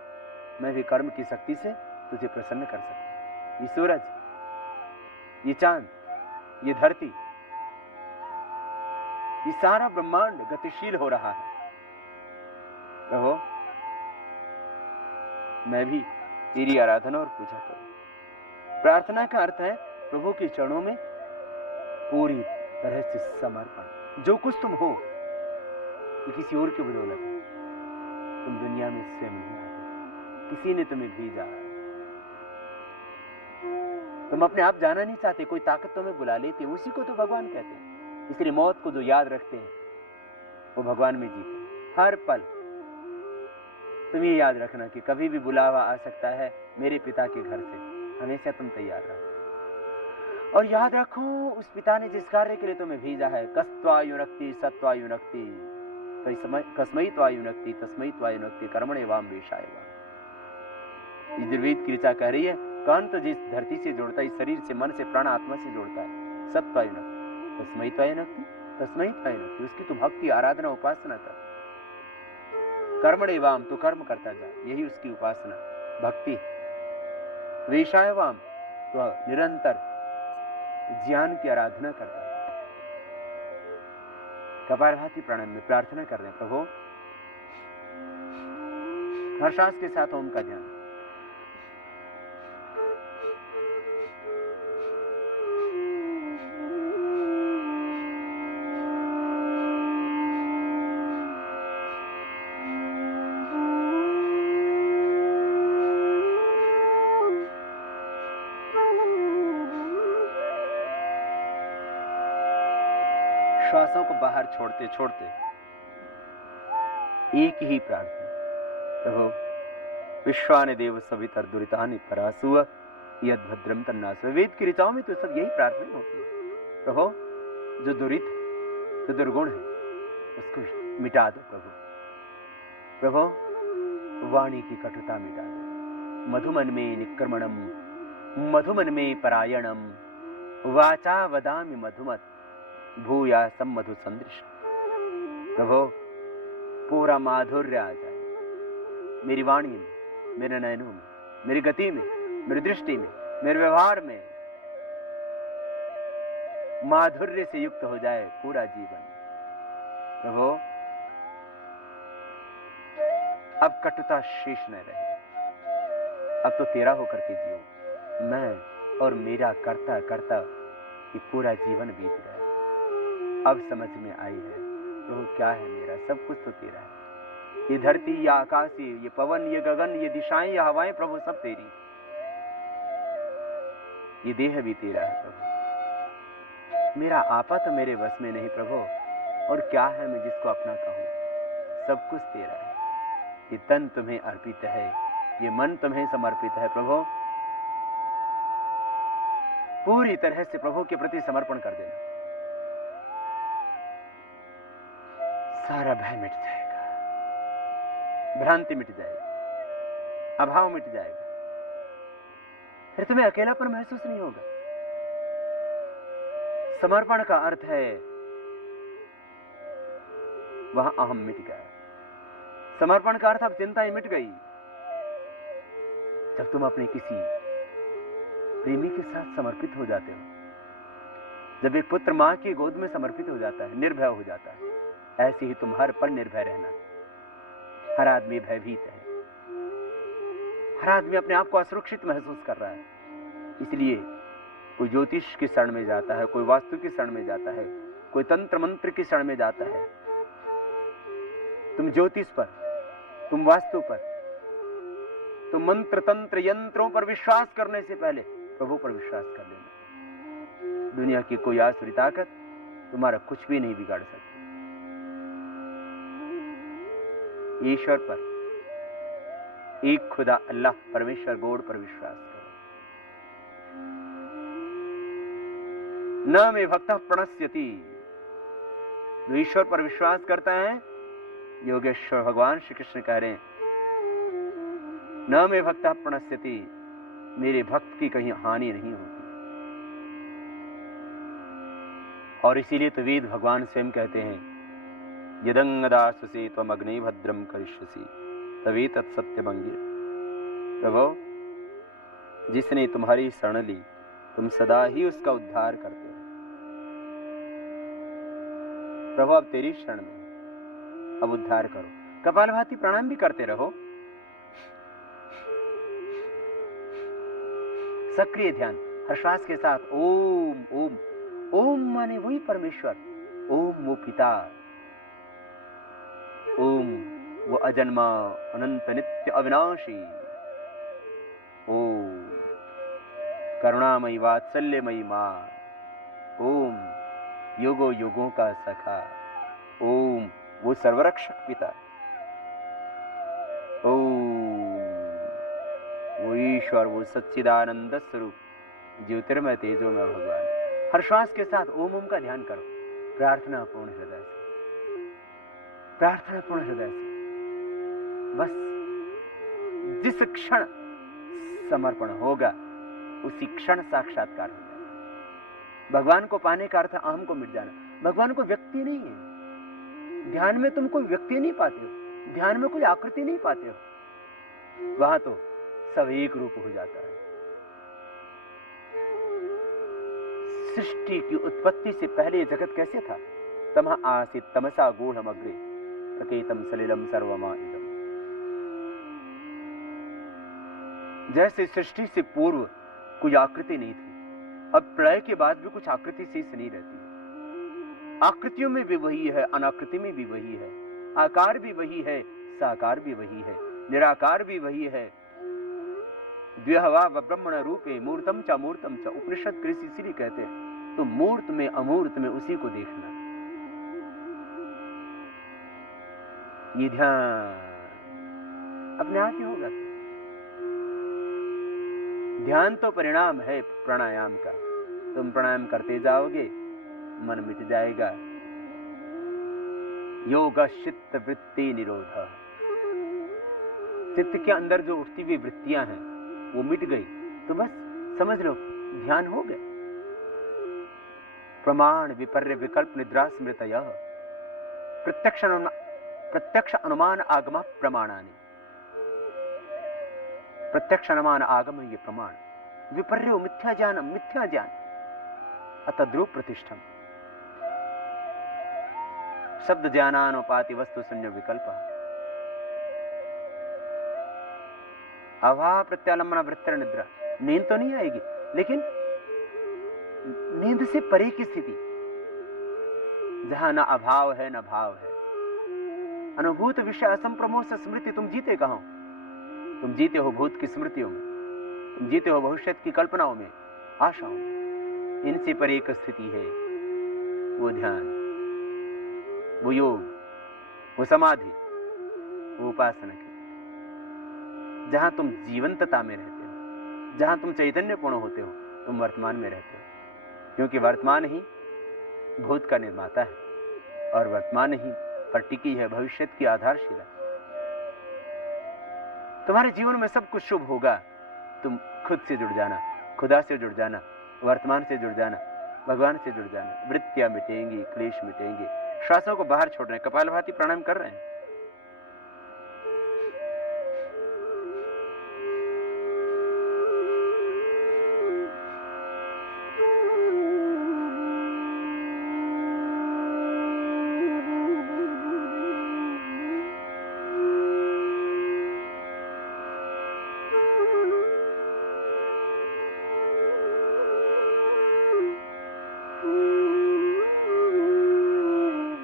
मैं भी कर्म की शक्ति से तुझे प्रसन्न कर सकूं। ये सूरज, ये चांद, ये धरती, ये सारा ब्रह्मांड गतिशील हो रहा है। प्रभु मैं भी तेरी आराधना और पूजा करूं। प्रार्थना का अर्थ है प्रभु के चरणों में पूरी तरह से समर्पण। जो कुछ तुम हो तो किसी और की बदौलत है। तुम दुनिया में स्वयं नहीं आते, किसी ने तुम्हें भेजा। तुम अपने आप जाना नहीं चाहते, कोई ताकत तुम्हें बुला लेती, उसी को तो भगवान कहते हैं। इसलिए मौत को जो याद रखते हैं वो भगवान में जीते हैं। हर पल तुम ये याद रखना कि कभी भी बुलावा आ सकता है मेरे पिता के घर से, हमेशा तुम तैयार रहो। और याद रखो उस पिता ने जिस कार्य के लिए तुम्हें भेजा है, कस्त्वायुनक्ति सत्वायुनक्ति कस्मै त्वायुनक्ति तस्मै त्वायुनक्ति कर्मणे वाम वेशाय वा। यजुर्वेद की ऋचा कह रही है, कान तो जिस धरती से जोड़ता है, इस शरीर से, मन से, प्राण आत्मा से जोड़ता है, सब त्वयनक्ति, तस्मै त्वयनक्ति, तस्मै त्वयनक्ति। उसकी तो भक्ति, आराधना, उपासना कर। कर्मणे वाम, तो कर्म करता जा, यही उसकी उपासना भक्ति। वेशाय वाम, तो निरंतर ज्ञान की आराधना करता है। कपालभाति प्राणायाम में प्रार्थना कर रहे हैं, प्रभु हर श्वास के साथ ओम का ध्यान। श्वासों को बाहर छोड़ते छोड़ते एक ही प्रार्थना, प्रभु विश्वानि देव सवितर दुरितानि परासुव यद भद्रम तन्नासु। वेद की ऋचाओं में तो सब यही प्रार्थना होती है। प्रभु जो दुरित, जो दुर्गुण है, उसको मिटा दो प्रभु। प्रभु वाणी की कटुता मिटा दो। मधुमन में निक्रमणम, मधुमन में परायणम, वाचा वदामि मधुमत भूयासम मधु सदृश। प्रभु पूरा माधुर्य आ जाए मेरी वाणी में, मेरे नयनों में, मेरी गति में, मेरी दृष्टि में, मेरे व्यवहार में। माधुर्य से युक्त हो जाए पूरा जीवन। प्रभु अब कटुता शेष न रहे। अब तो तेरा होकर के जियो। मैं और मेरा करता करता ये पूरा जीवन बीत गया। अब समझ में आई है प्रभु क्या है मेरा, सब कुछ तो तेरा है। ये धरती, ये आकाश, ये पवन, ये गगन, ये दिशाएं, ये हवाएं, प्रभु सब तेरी। ये देह भी तेरा है प्रभु। मेरा आपा तो मेरे वश में नहीं प्रभु, और क्या है मैं जिसको अपना कहूं। सब कुछ तेरा है। ये तन तुम्हें अर्पित है, ये मन तुम्हें समर्पित है प्रभु। पूरी तरह से प्रभु के प्रति समर्पण कर देना। सारा भय मिट जाएगा, भ्रांति मिट जाएगी, अभाव मिट जाएगा। फिर तुम्हें अकेलापन महसूस नहीं होगा। समर्पण का अर्थ है वहां अहम मिट गया। समर्पण का अर्थ अब चिंता ही मिट गई। जब तुम अपने किसी प्रेमी के साथ समर्पित हो जाते हो, जब एक पुत्र मां की गोद में समर्पित हो जाता है, निर्भय हो जाता है, ऐसे ही तुम हर पल निर्भय रहना। हर आदमी भयभीत है, हर आदमी अपने आप को असुरक्षित महसूस कर रहा है। इसलिए कोई ज्योतिष की शरण में जाता है, कोई वास्तु की शरण में जाता है, कोई तंत्र मंत्र की शरण में जाता है। तुम ज्योतिष पर, तुम वास्तु पर, तुम मंत्र तंत्र यंत्रों पर विश्वास करने से पहले प्रभु पर विश्वास कर लेना। दुनिया की कोई आसुरी ताकत तुम्हारा कुछ भी नहीं बिगाड़ सकती। ईश्वर पर, एक खुदा अल्लाह परमेश्वर गॉड पर विश्वास करो। न मे भक्तः प्रणश्यति। जो ईश्वर पर विश्वास करता है, योगेश्वर भगवान श्री कृष्ण कह रहे हैं, न मे भक्तः प्रणश्यति, मेरे भक्त की कहीं हानि नहीं होती। और इसीलिए तो वेद भगवान स्वयं कहते हैं, यदंगदाससे त्वम अग्नि भद्रम करिष्यसि तवे तत्सत्यमंगिर। प्रभु जिसने तुम्हारी शरण ली, तुम सदा ही उसका उद्धार करते हो। प्रभु अब तेरी शरण में, अब उद्धार करो। कपालभाति प्राणायाम भी करते रहो। सक्रिय ध्यान हर श्वास के साथ ओम ओम। ओम माने वही परमेश्वर, ओम वो पिता, ओम वो अजन्मा अनंत नित्य अविनाशी, ओम करुणामयी वात्सल्यमयी मां, ओम युगो युगों का सखा, ओम वो सर्वरक्षक पिता, ओम वो ईश्वर, वो सच्चिदानंद स्वरूप, ज्योतिर्मय तेजोमय भगवान। हर श्वास के साथ ओम ओम का ध्यान करो। प्रार्थना पूर्ण हृदय से, प्रार्थना पूर्ण हृदय से। बस जिस क्षण समर्पण होगा उसी क्षण साक्षात्कार हो जाएगा। भगवान को पाने का अर्थ अहम को मिट जाना। भगवान को व्यक्ति नहीं है। ध्यान में तुम कोई व्यक्ति नहीं पाते हो, ध्यान में कोई आकृति नहीं पाते हो। वहां तो सब एक रूप हो जाता है। सृष्टि की उत्पत्ति से पहले ये जगत कैसे था? तमः आसीत् तमसा गूढ़मग्रे प्रकेतम सलिलम सर्वमा इदम्। जैसे सृष्टि से पूर्व कोई आकृति नहीं थी, अब प्रलय के बाद भी कुछ आकृति शेष नहीं रहती है। आकृतियों में भी वही है, अनाकृति में भी वही है, आकार भी वही है, साकार भी वही है, निराकार भी वही है। द्व्यहवा ब्रह्मण रूपे मूर्तम च मूर्तम च। उपनिषद कृषि इसीलिए कहते हैं तो मूर्त में अमूर्त में उसी को देखना। ये ध्यान अपने आप ही होगा। ध्यान तो परिणाम है प्राणायाम का। तुम प्राणायाम करते जाओगे, मन मिट जाएगा। योग चित्त वृत्ति निरोध। चित्त के अंदर जो उठती हुई वृत्तियां हैं वो मिट गई तो बस समझ लो ध्यान हो गया। प्रमाण विपर्य विकल्प निद्रा स्मृतय प्रत्यक्ष अनुमान आगम प्रमाणानि। प्रत्यक्ष अनुमान आगम ये प्रमाण। विपर्यो मिथ्या ज्ञानम, मिथ्या ज्ञान अतद्रूप प्रतिष्ठम। शब्द ज्ञानानुपाति वस्तु शून्य विकल्प। अभाव प्रत्यालंबन वृत्ति निद्रा। नींद तो नहीं आएगी, लेकिन नींद से परे की स्थिति जहां न अभाव है न भाव है। अनुभूत विषय असंप्रमोद स्मृति। तुम जीते कहां? तुम जीते हो भूत की स्मृतियों में, तुम जीते हो भविष्य की कल्पनाओं में, आशाओं में। इनसे परे एक स्थिति है, वो ध्यान, वो योग, वो समाधि, वो उपासना की, जहां तुम जीवंतता में रहते हो, जहां तुम चैतन्यपूर्ण होते हो, तुम वर्तमान में रहते हो। क्योंकि वर्तमान ही भूत का निर्माता है और वर्तमान ही पर टिकी है भविष्य की आधारशिला। तुम्हारे जीवन में सब कुछ शुभ होगा। तुम खुद से जुड़ जाना, खुदा से जुड़ जाना, वर्तमान से जुड़ जाना, भगवान से जुड़ जाना। वृत्तियां मिटेंगी, क्लेश मिटेंगे। श्वासों को बाहर छोड़ रहे हैं, कपालभाति प्राणायाम कर रहे हैं।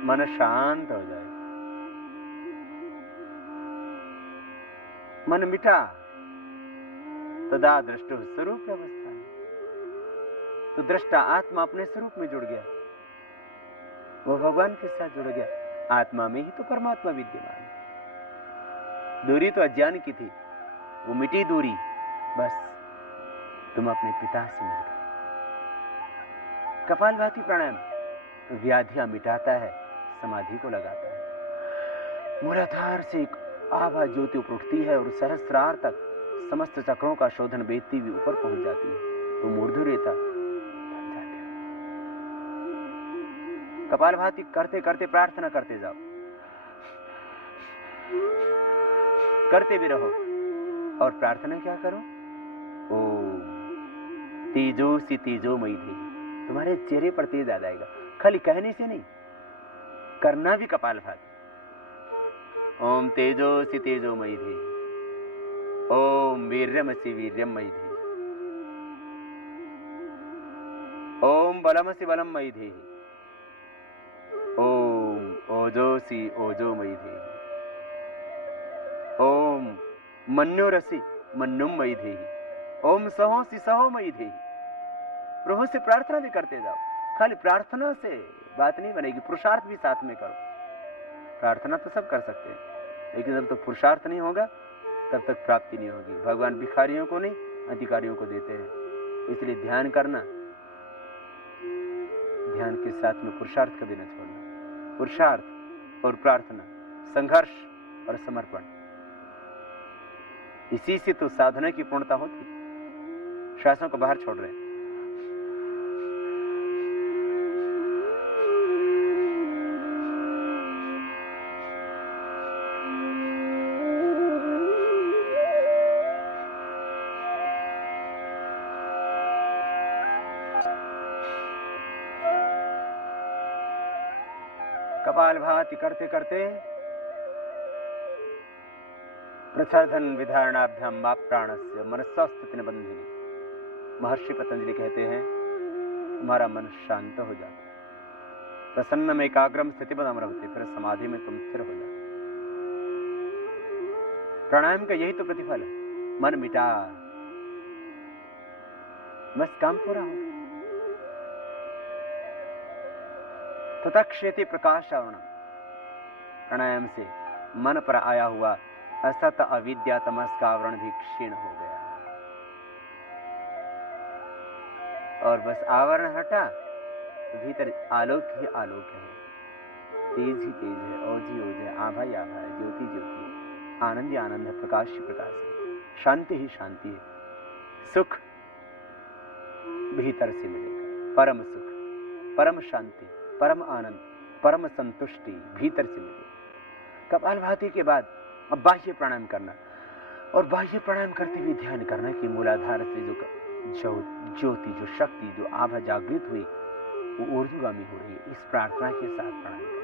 मन शांत हो जाए। मन मिटा तदा दृष्टो स्वरूप अवस्था में। तो दृष्टा आत्मा अपने स्वरूप में जुड़ गया, वो भगवान के साथ जुड़ गया। आत्मा में ही तो परमात्मा विद्यमान है। दूरी तो अज्ञान की थी, वो मिटी दूरी, बस तुम अपने पिता से मिल गए। कपालभाति प्राणायाम तो व्याधियां मिटाता है, समाधि को लगाता है। मूलाधार से एक आभा ज्योति उठती है और सहस्रार तक समस्त चक्रों का शोधन बेचती हुई ऊपर पहुंच जाती है। तो मूर्धरेता बन जाते हो। कपालभाति करते करते प्रार्थना करते जाओ, करते भी रहो। और प्रार्थना क्या करो? ओम तेजोसी तेजोमयी देहि। तुम्हारे चेहरे पर तेज आ जाएगा, खाली कहने से नहीं, करना भी कपालभाति। ओम तेजोसी तेजोमयी देहि, ओम वीर्यमसि वीर्यमयी देहि, ओम बलमसि बलमयी देहि, ओम ओजोसी ओजोमयी देहि, ओम मन्योरसि मन्युमयी देहि, ओम सहोसी सहोमयी देहि। प्रभु से प्रार्थना भी करते जाओ। खाली प्रार्थना से बात नहीं बनेगी, पुरुषार्थ भी साथ में करो। प्रार्थना तो सब कर सकते हैं, लेकिन जब तक पुरुषार्थ नहीं होगा तब तक प्राप्ति नहीं होगी। भगवान भिखारियों को नहीं, अधिकारियों को देते हैं। इसलिए ध्यान करना, ध्यान के साथ में पुरुषार्थ कभी न छोड़ना। पुरुषार्थ और प्रार्थना, संघर्ष और समर्पण, इसी से तो साधना की पूर्णता होती। श्वासों को बाहर छोड़ रहे हैं। कपालभाति करते करते प्रसाधन विधारणाभ्याम मा प्राणस्य मनस्वस्थिति बंधिनी। महर्षि पतंजलि कहते हैं तुम्हारा मन शांत हो जाता है, प्रसन्न में एकाग्रम स्थिति बदम रहते, फिर समाधि में तुम स्थिर हो जाते। प्राणायाम का यही तो प्रतिफल है, मन मिटा, बस काम पूरा हो गया। ततक्षेति प्रकाशावरण, प्राणायाम से मन पर आया हुआ असत अविद्या तमस का आवरण भी क्षीण हो गया और बस आवरण हटा, भीतर आलोक ही आलोक है, तेज ही तेज है, ओज ही ओज है, आभा ही आभा है, ज्योति ज्योति है, आनंद ही आनंद है, प्रकाश ही प्रकाश है, शांति ही शांति है। सुख भीतर से मिलेगा, परम सुख, परम शांति, परम आनंद, परम संतुष्टि भीतर से मिलेगी। कपालभाति के बाद अब बाह्य प्राणायाम करना, और बाह्य प्राणायाम करते हुए ध्यान करना कि मूलाधार से जो ज्योति, जो शक्ति, जो आभा जागृत हुई वो ऊर्ध्वगामी हो रही है। इस प्रार्थना के साथ प्राणायाम करें।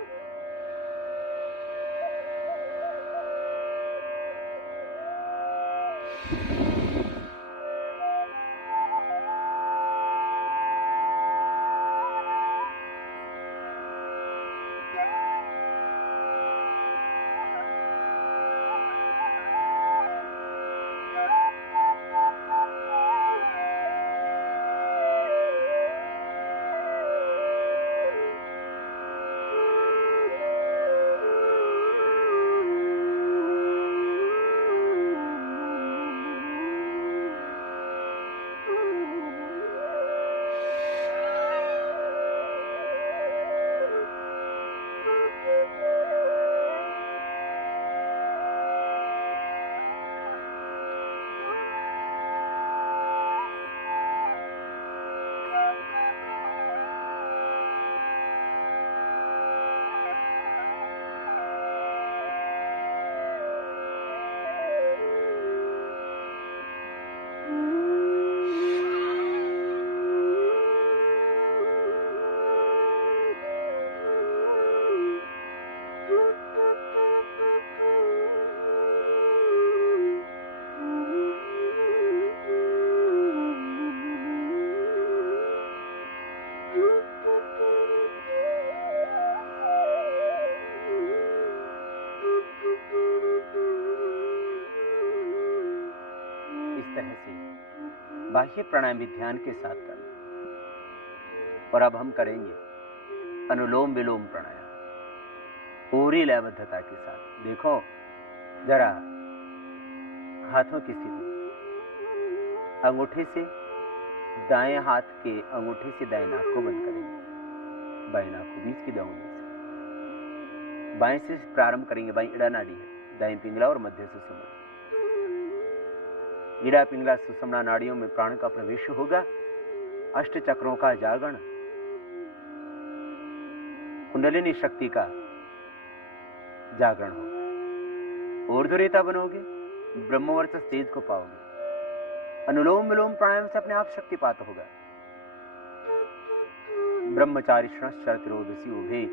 बाह्य प्राणायाम भी ध्यान के साथ करना। और अब हम करेंगे अनुलोम विलोम प्राणायाम पूरी लयबद्धता के साथ। देखो जरा हाथों की स्थिति, अंगूठे से दाएं हाथ के अंगूठे से दाएं नाक को बंद करेंगे, बाएं नाक को बीच की दो उंगली से। बाएं से प्रारंभ करेंगे, बाएं इड़ा नाड़ी है, दाएं पिंगला और मध्य सुषुम्ना। इड़ा पिंगला सुषुम्ना नाड़ियों में प्राण का प्रवेश होगा, अष्ट चक्रों का जागरण, कुंडलिनी शक्ति का जागरण होगा। ऊर्ध्वरेता बनोगे, ब्रह्मवर्चस तेज को पाओगे। अनुलोम विलोम प्राणायाम से अपने आप शक्तिपात होगा। ब्रह्मचारी शरतिरोधसी उभे,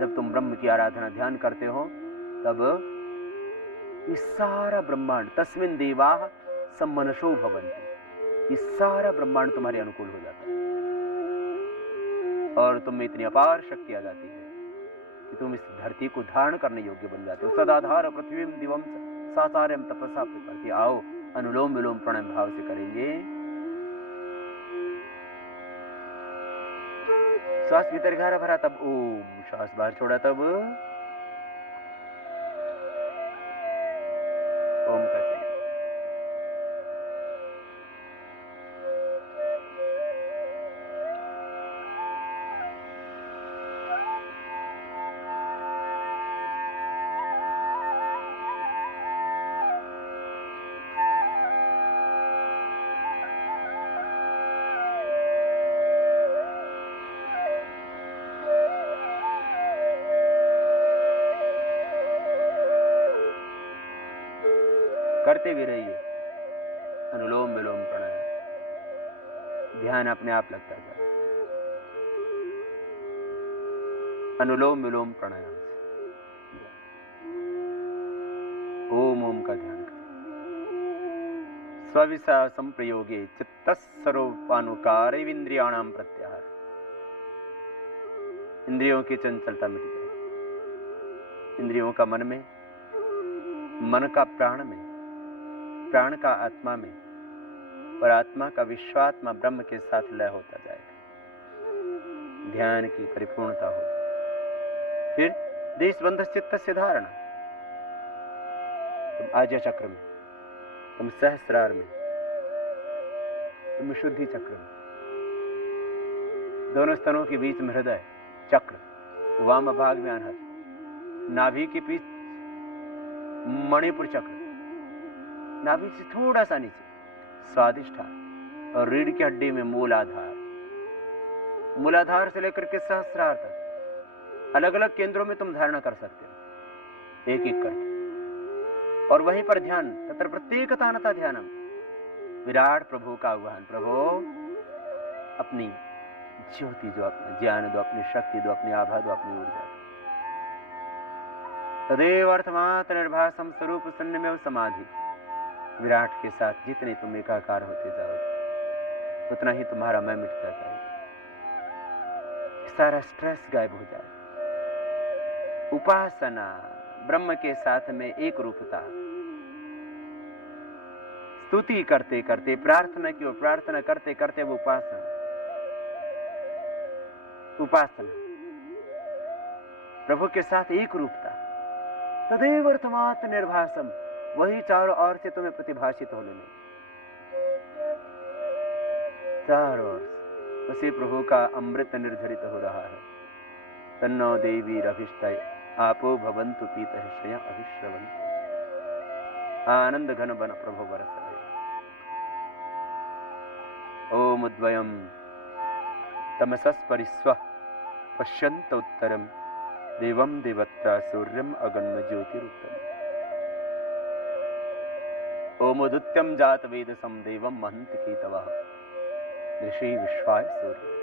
जब तुम ब्रह्म की आराधना ध्यान करते हो तब ये सारा ब्रह्मांड, तस्मिन देवाः सम्मनसो भवन्ति, ये सारा ब्रह्मांड तुम्हारे अनुकूल हो जाता है और तुम में इतनी अपार शक्ति आ जाती है कि तुम इस धरती को धारण करने योग्य बन जाते हो। सदाधार पृथ्वी दिवम सासार्यम तपसा प्रकृति। आओ अनुलोम विलोम प्राणायाम भाव से करेंगे। श्वास भीतर गहरा भरा, तब ओम, श्वास बाहर छोड़ा तब ओम का चयन। करते भी रहिए। अनुलोम विलोम प्राणायाम, ध्यान अपने आप लगता जाए। अनुलोम विलोम प्राणायाम से ओम ओम का ध्यान करें। स्विश्वासम प्रयोगे चित्तस्वरूपानुकारेन्द्रियाणाम प्रत्याहार, इंद्रियों की चंचलता मिट जाए। इंद्रियों का मन में, मन का प्राण में, प्राण का आत्मा में, और आत्मा का विश्वात्मा ब्रह्म के साथ लय होता जाएगा। ध्यान की परिपूर्णता होगी। फिर देशबंध चित्त से धारणा, तुम आज्ञा चक्र में, तुम सहस्रार में, तुम शुद्धि चक्र में, दोनों स्तनों के बीच में हृदय चक्र, वाम भाग में अनहद, नाभि के बीच मणिपुर चक्र, नाभि से थोड़ा सा नीचे स्वादिष्ठान, और रीढ़ की हड्डी में मूलाधार, मूलाधार से लेकर के सहस्रार तक अलग अलग केंद्रों में तुम धारणा कर सकते हो, एक एक करके। और वहीं पर ध्यान, तत्र प्रत्येकतानता ध्यानम, विराट प्रभु का आह्वान। प्रभु अपनी ज्योति दो, अपना ज्ञान दो, अपनी शक्ति दो, अपनी आभा दो, अपनी ऊर्जा दो। तदेव अर्थमात्र निर्भासम स्वरूप शून्यमेव समाधि। विराट के साथ जितने तुम एकाकार होते जाओगे, उतना ही तुम्हारा मैं मिटता जाएगा, सारा स्ट्रेस गायब हो जाए। उपासना, ब्रह्म के साथ में एक रूपता, स्तुति करते करते प्रार्थना की, प्रार्थना करते करते वो उपासना, उपासना प्रभु के साथ एक रूपता। तदेव अर्थमात् निर्भासम, वही चारों ओर से तुम्हें प्रतिभाषित होने लगे, चारों ओर से उसी प्रभु का अमृत निर्धरित हो रहा है। तन्नो देवी रभिष्टय आपो भवन्तु पीतहृषय अभिश्रवन्तु, आनंद घन बन प्रभु बरस रहे। ओम उद्वयम तमसस्परिस्व पश्यन्त उत्तरम, देवम देवत्रा सूर्यम अगन्म ज्योतिरुत्तम। ओम उदित्यम जात वेदसम देवम महंत केतवः, ऋषि विश्वाय सूर्य।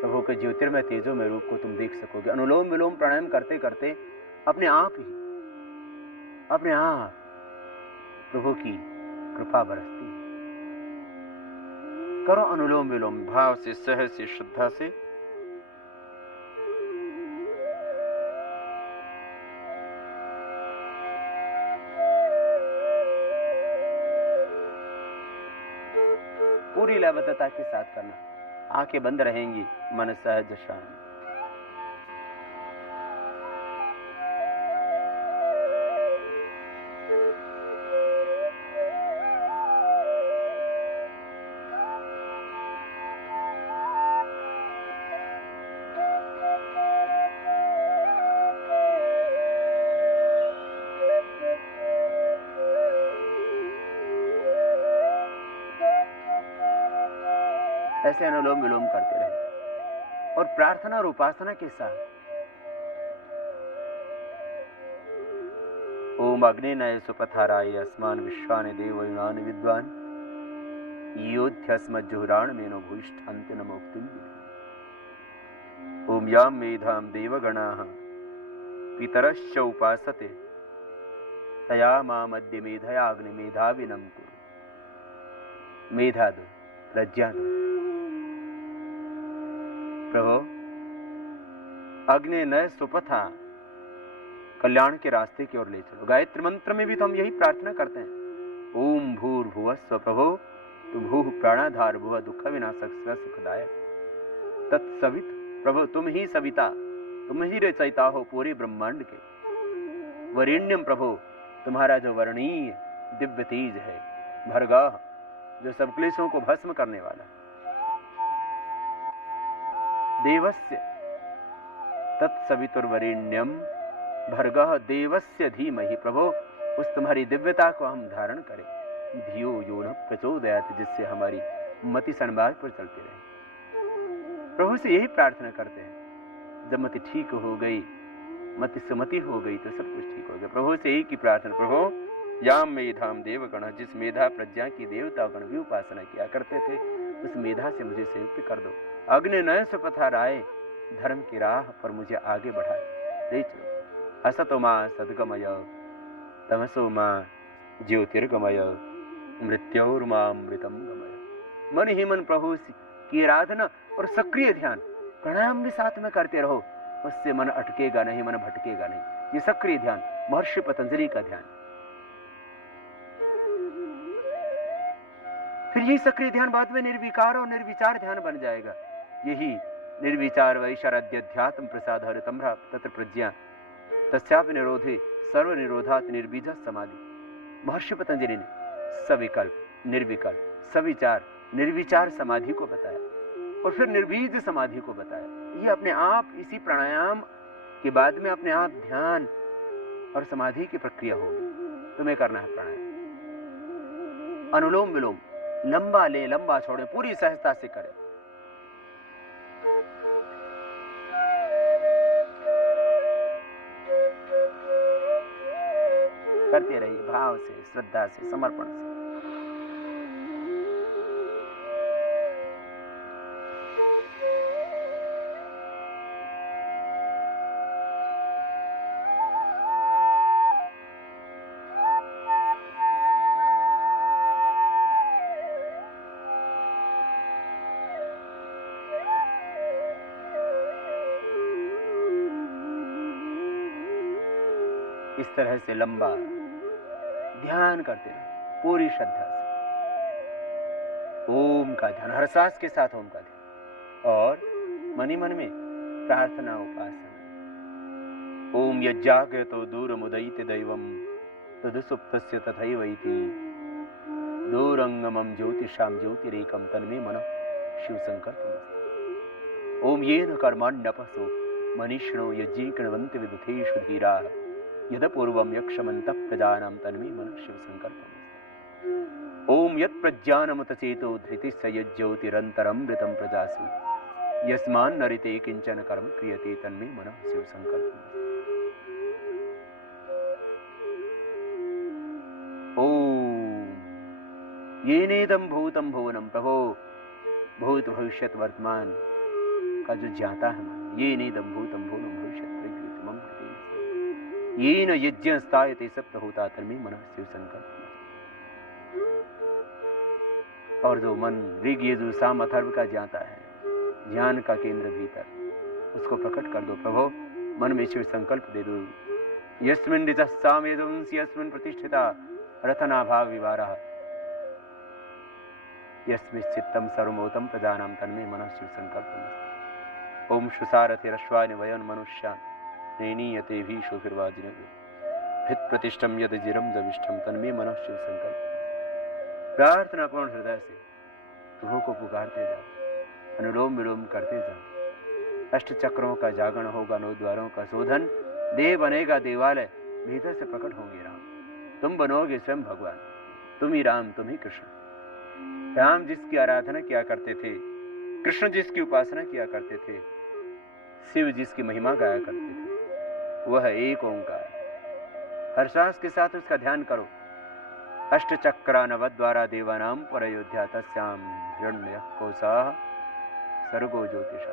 प्रभु के ज्योतिर्मय तेजो में रूप को तुम देख सकोगे। अनुलोम विलोम प्राणायाम करते करते अपने आप ही, अपने आप प्रभु की कृपा बरसती है। करो अनुलोम विलोम भाव से, सहज से, श्रद्धा से। पूरी लयबद्धता के साथ करना, आंखें बंद रहेंगी, मन सहज शांत। ऐसे अनुलोम विलोम करते रहे। और प्रार्थना और उपासना के साथ ओम अग्निनय सुपथाराय अस्मान विश्वानि देवयुनानि विद्वान योध्यस्मज्जुहुराण मेनो भूयिष्ठान्ति न मुक्तिं विद्धि। ओम यां मेधां देवगणाः पितरश्च उपासते तया मामद्य मेधया अग्निमेधाविनं कुरु। मेधा दो, प्रज्ञा दो प्रभु। अग्नि नय सुपथा, कल्याण के रास्ते की ओर ले चलो। गायत्री मंत्र में भी तो हम यही प्रार्थना करते हैं। ओम भूर्भुवस्व प्रभु तु भूः प्राणाधार भुव दुख विनाशक स्व सुखदायक तत्सवित। प्रभु तुम ही सविता, तुम ही रचयिता हो पूरे ब्रह्मांड के। वरेण्यम प्रभु तुम्हारा जो वर्णीय दिव्य तेज है, भर्गः जो सब क्लेशों को भस्म करने वाला। देवस्य तत्सवितुर्वरेण्यम भर्गः देवस्य धीमहि। प्रभु उस तुम्हारी दिव्यता को हम धारण करें। धियो यो न प्रचोदयात, जिससे हमारी मति सन्मार्ग पर चलती रहे। प्रभु से यही प्रार्थना करते हैं। जब मति ठीक हो गई, मति सुमति हो गई तो सब कुछ ठीक हो गया। प्रभु से ही की प्रार्थना, प्रभु याम मेधाम देव गण, जिस मेधा प्रज्ञा की देवता गण भी उपासना किया करते थे, उस मेधा से मुझे संयुक्त कर दो। अग्नि नयन सुपथा राय, धर्म की राह पर मुझे आगे बढ़ाए ले चलो। असतो मां सद्गमय, तमसो मां ज्योतिर्गमय, मृत्योर्मामृतम गमय। मन ही मन प्रभु की आराधना और सक्रिय ध्यान, प्राणायाम भी साथ में करते रहो, उससे मन अटकेगा नहीं, मन भटकेगा नहीं। ये सक्रिय ध्यान महर्षि पतंजलि का ध्यान। फिर यही सक्रिय ध्यान बाद में निर्विकार और निर्विचार ध्यान बन जाएगा। यही निर्विचार वैशारद्यध्यात्म प्रसाद हरितम तत्र प्रज्ञा तस्यापि निरोधे सर्व निरोधात निर्बीज समाधि। महर्षि पतंजलि ने सविकल्प, निर्विकल्प, सविचार, निर्विचार समाधि को बताया और फिर निर्बीज समाधि को बताया। ये अपने आप इसी प्राणायाम के बाद में अपने आप ध्यान और समाधि की प्रक्रिया होगी। तुम्हें करना है प्राणायाम, अनुलोम विलोम, लंबा ले लंबा छोड़े, पूरी सहजता से करें। करते रहिए भाव से, श्रद्धा से, समर्पण से। इस तरह से लंबा ध्यान करते रहो पूरी श्रद्धा से। ओम का ध्यान, हर सांस के साथ ओम का ध्यान, और मनी मन में प्रार्थना उपासना। ओम यज्जाग्रतो दूरमुदयिते दैवम तदुसुप्तस्य तथैवैति दूरंगमं ज्योतिषां ज्योतिरेकं तन्मे मनः शिव संकल्पमस्तु। ओम येन कर्माण्यपसो मनीषिणो यज्जीकृण्वन्ति विदुषेषु धीराः यदपूर्वं यक्षमन्तः प्रजानां तन्मे मनः शिव संकल्पमस्तु। ओम यत् प्रज्ञानमुतचेतो धृतिश्च यज्ज्योतिरन्तरमृतं प्रजासु यस्मान् नरिते किंचन कर्म क्रियते तन्मे मनः शिव संकल्पमस्तु। ओम येनेदं भूतं भुवनं, प्रभो भूत भविष्यत वर्तमान का जो ज्ञाता है मन, येनेदं भूतं भुवनं भविष्यत प्रकृतिमं कृतेन येन यज्ञस्तायते सप्तहोता तन्मे मनः शिव संकल्पमस्तु। और जो मन ऋग यजुः साम अथर्व का ज्ञाता है, ज्ञान का केंद्र भीतर, उसको प्रकट कर दो प्रभो, मन में शिव संकल्प दे दो। यस्मिन् ऋतः सामेदुंसि यस्मिन् प्रतिष्ठिता रथनाभाव विवारः यस्मिच्चित्तं सर्वमोतं प्रजानां तन्मे मनः शिव संकल्पमस्तु। ओम शुसारथिरश्वानि वयन् मनुष्यान् नेनीयते भीषोभिर्वाजिनः हित प्रतिष्ठं यद जिरं जविष्ठं तन्मे मनः शिव संकल्पमस्तु। प्रार्थना पूर्ण हृदय से प्रभु को पुकारते जाओ, अनुलोम विलोम करते जाओ। अष्ट चक्रों का जागरण होगा, नौ द्वारों का शोधन, देव बनेगा देवालय, भीतर से प्रकट होंगे राम। तुम बनोगे स्वयं भगवान, तुम ही राम, तुम ही कृष्ण। राम जिसकी आराधना किया करते थे, कृष्ण जिसकी उपासना किया करते थे, शिव जिसकी महिमा गाया करते थे, वह एक ओंकार। हर सांस के साथ उसका ध्यान करो। अष्ट चक्रा नवद्वारा देवानां पर अयोध्या तस्याम हिरण्यः कोशः सर्गो ज्योतिषा।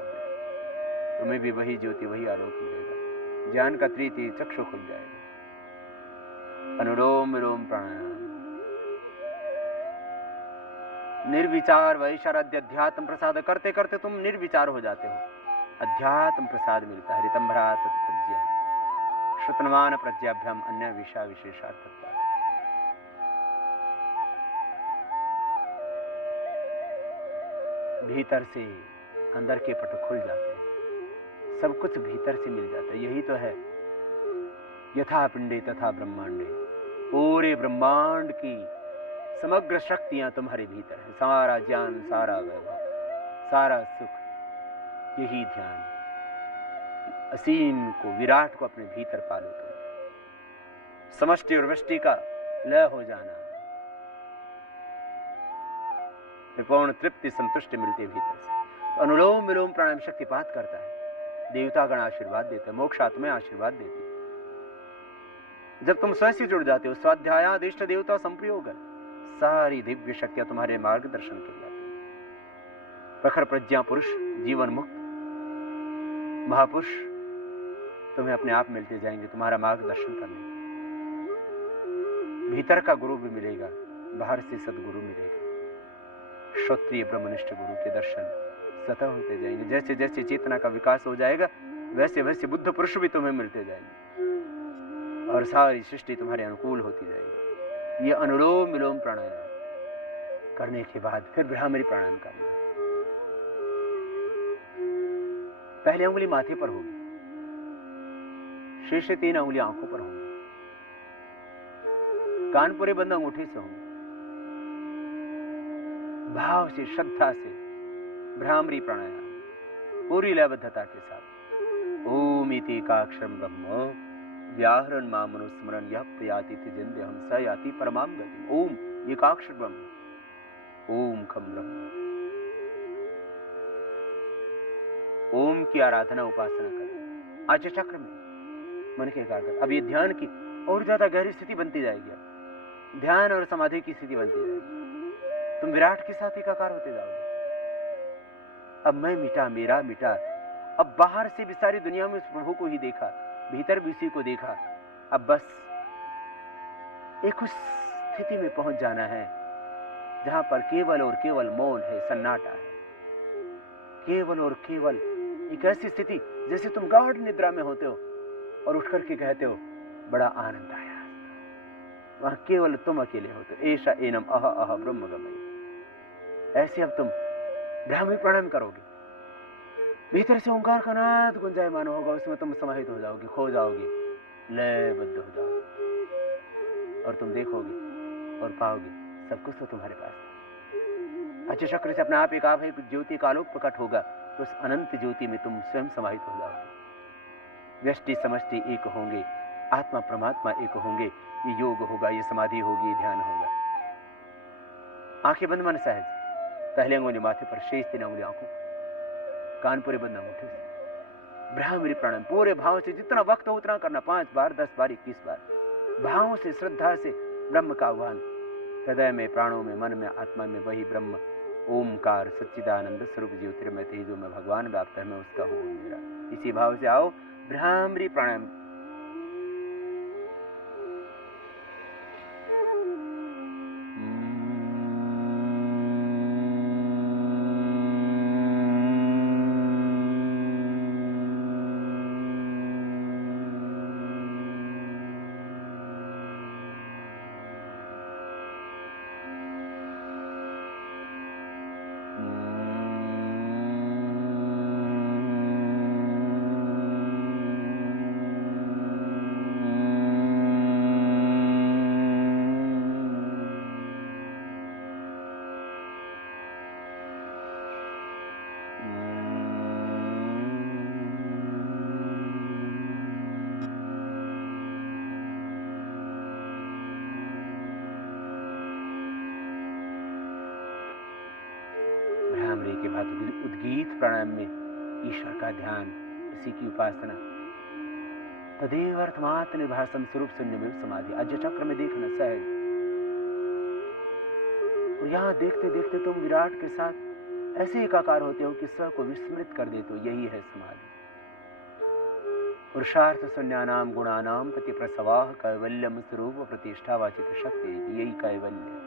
तुम्हें भी वही ज्योति, वही आलोक मिलेगा, ज्ञान का तृतीय चक्षु खुल जाएगा। अनुलोम विलोम प्राणायाम, निर्विचार वैशारद्य अध्यात्म प्रसाद करते करते तुम निर्विचार हो जाते हो, अध्यात्म प्रसाद मिलता है। ऋतंभरा तत्प्रज्ञा श्रुतमान प्रज्ञाभ्याम अन्य विषा विशेषार्थत्वात्। भीतर से अंदर के पट खुल जाते हैं, सब कुछ भीतर से मिल जाता है। यही तो है यथा पिंडे तथा ब्रह्मांडे, पूरे ब्रह्मांड की समग्र शक्तियां तुम्हारे भीतर है। सारा ज्ञान, सारा वैभव, सारा सुख, यही ध्यान असीम को, विराट को अपने भीतर पालो तुम। समष्टि और वृष्टि का लय हो जाना, पूर्ण तृप्ति संतुष्टि मिलती है भीतर से। तो अनुलोम विलोम प्राणायाम शक्तिपात करता है। देवतागण आशीर्वाद देते, मोक्ष आत्माएं आशीर्वाद देती। जब तुम स्वयं से जुड़ जाते हो, स्वाध्यायादिष्ट देवता संप्रयोग है, सारी दिव्य शक्तियां तुम्हारे मार्गदर्शन के लिए आती। प्रखर प्रज्ञा पुरुष, जीवन मुक्त महापुरुष तुम्हें अपने आप मिलते जाएंगे, तुम्हारा मार्गदर्शन करने। भीतर का गुरु भी मिलेगा, बाहर से सदगुरु मिलेगा। क्षत्रिय ब्रह्मनिष्ठ गुरु के दर्शन सतह होते जाएंगे। जैसे जैसे चेतना का विकास हो जाएगा, वैसे वैसे बुद्ध पुरुष भी तुम्हें मिलते जाएंगे और सारी सृष्टि तुम्हारे अनुकूल होती जाएगी। ये अनुलोम विलोम प्राणायाम करने के बाद फिर भ्रामरी प्राणायाम करना। पहले उंगली माथे पर होगी, शेष 3 उंगलियां आंखों पर होंगी, कान पूरे बंद अंगूठे से होंगे। भाव से, श्रद्धा से भ्रामरी प्राणायाम पूरी लयबद्धता के साथ। ओम इति एकाक्षरम ब्रह्म व्याहरण मामनुस्मरण यः प्रयाति तिजेन्द्रियं स याति परमां गतिम्। ओम एकाक्षर ब्रह्म, ओम खम ब्रह्म। ओम की आराधना उपासना करें आज्य चक्र में मन के एकाग्र। अब ये ध्यान की और ज्यादा गहरी स्थिति बनती जाएगी, ध्यान और समाधि की स्थिति बनती जाएगी। तुम विराट के साथ एकाकार होते जाओगे। अब मैं मिटा, मेरा मिटा। अब बाहर से भी सारी दुनिया में उस प्रभु को ही देखा, भीतर भी उसी को देखा। अब बस एक उस स्थिति में पहुंच जाना है जहां पर केवल और केवल मौन है, सन्नाटा है। केवल और केवल एक ऐसी स्थिति जैसे तुम गाढ़ निद्रा में होते हो और उठ करके कहते हो बड़ा आनंद आया। वहां केवल तुम अकेले होते हो। एषा एनम अह अह ब्रह्म गमय। ऐसे अब तुम भ्रामरी प्राणायाम करोगे, भीतर से ओंकार का नाद गुंजायमान होगा, उसमें तुम समाहित हो जाओगे, खो जाओगे, लयबद्ध हो जाओगे और तुम देखोगे और पाओगे सब कुछ तो तुम्हारे पास है। अच्छे चक्र से अपने आप एक आप है, ज्योति का आलोक प्रकट होगा, तो उस अनंत ज्योति में तुम स्वयं समाहित हो जाओगे। व्यष्टि समष्टि एक होंगे, आत्मा परमात्मा एक होंगे। ये योग होगा, ये समाधि होगी, ये ध्यान होगा। आंखें बंद मन सहज, पहले अंगुली माथे पर, शेष 3 अंगुली आंखों, कान पूरे बंद अंगूठे से। भ्रामरी प्राणायाम पूरे भाव से जितना वक्त हो उतना करना, 5 बार, 10 बार, 21 बार, भावों से, श्रद्धा से ब्रह्म का आह्वान। हृदय में, प्राणों में, मन में, आत्मा में वही ब्रह्म ओमकार सच्चिदानंद स्वरूप ज्योतिर्मय तेजो में भगवान व्याप्त है, मैं उसका हूँ मेरा। इसी भाव से आओ भ्रामरी प्राणायाम। के बाद उद्गीत प्राणायाम में ईश्वर का ध्यान, इसी की उपासना। तदेव अर्थमात् निर्भासम स्वरूप शून्य में समाधि। अज्य चक्र में देखना सहज। और यहाँ देखते देखते तुम विराट के साथ ऐसे एकाकार होते हो कि स्व को विस्मृत कर देते हो। यही है समाधि। पुरुषार्थ शून्यानाम गुणानाम प्रति प्रसवाह कैवल्यम स्वरूप प्रतिष्ठा वाचित शक्ति। यही कैवल्य।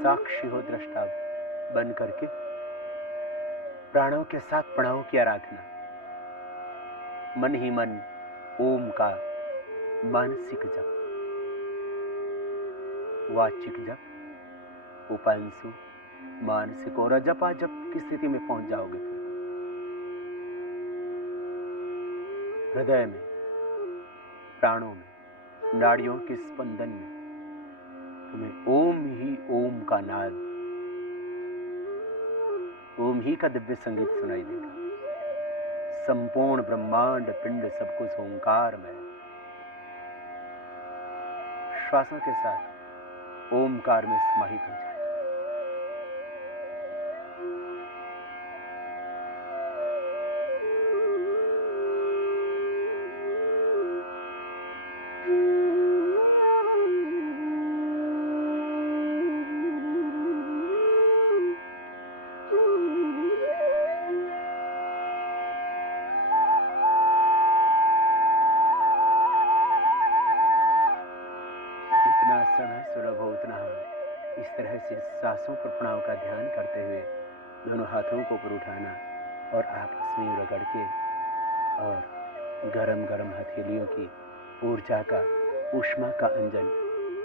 साक्षी हो, दृष्टा बन करके प्राणों के साथ प्रणव की आराधना। मन ही मन ओम का मानसिक जप, वाचिक जप, उपांशु, मानसिक और जपा जप की स्थिति में पहुंच जाओगे। हृदय में, प्राणों में, नाड़ियों के स्पंदन में तुम्हें ओम ही ओम का नाद, ओम ही का दिव्य संगीत सुनाई देगा। संपूर्ण ब्रह्मांड पिंड सब कुछ ओंकार में, श्वासों के साथ ओमकार में समाहित हो जाए। समय सुलभ हो उतना इस तरह से सांसों पर प्रणव का ध्यान करते हुए दोनों हाथों को ऊपर उठाना और आपस में रगड़ के और गरम गरम हथेलियों की ऊर्जा का, ऊष्मा का अंजन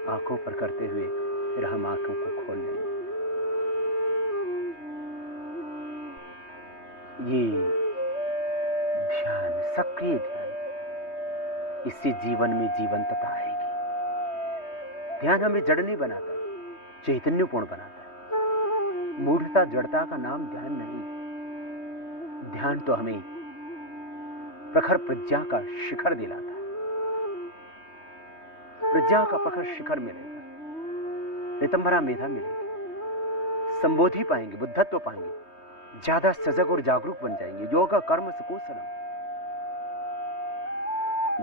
आंखों पर करते हुए फिर हम आंखों को खोल लेंगे। ये ध्यान, सक्रिय ध्यान, इससे जीवन में जीवंतता आएगी। ध्यान हमें जड़ नहीं बनाता, चैतन्यपूर्ण बनाता है। मूर्खता, जड़ता का नाम ध्यान नहीं। ध्यान तो हमें प्रखर प्रज्ञा का शिखर दिलाता है। प्रज्ञा का प्रखर शिखर मिलेगा, रितंभरा मेधा मिलेगी, संबोधि पाएंगे, बुद्धत्व पाएंगे, ज्यादा सजग और जागरूक बन जाएंगे। योगा कर्म सुकुशलम।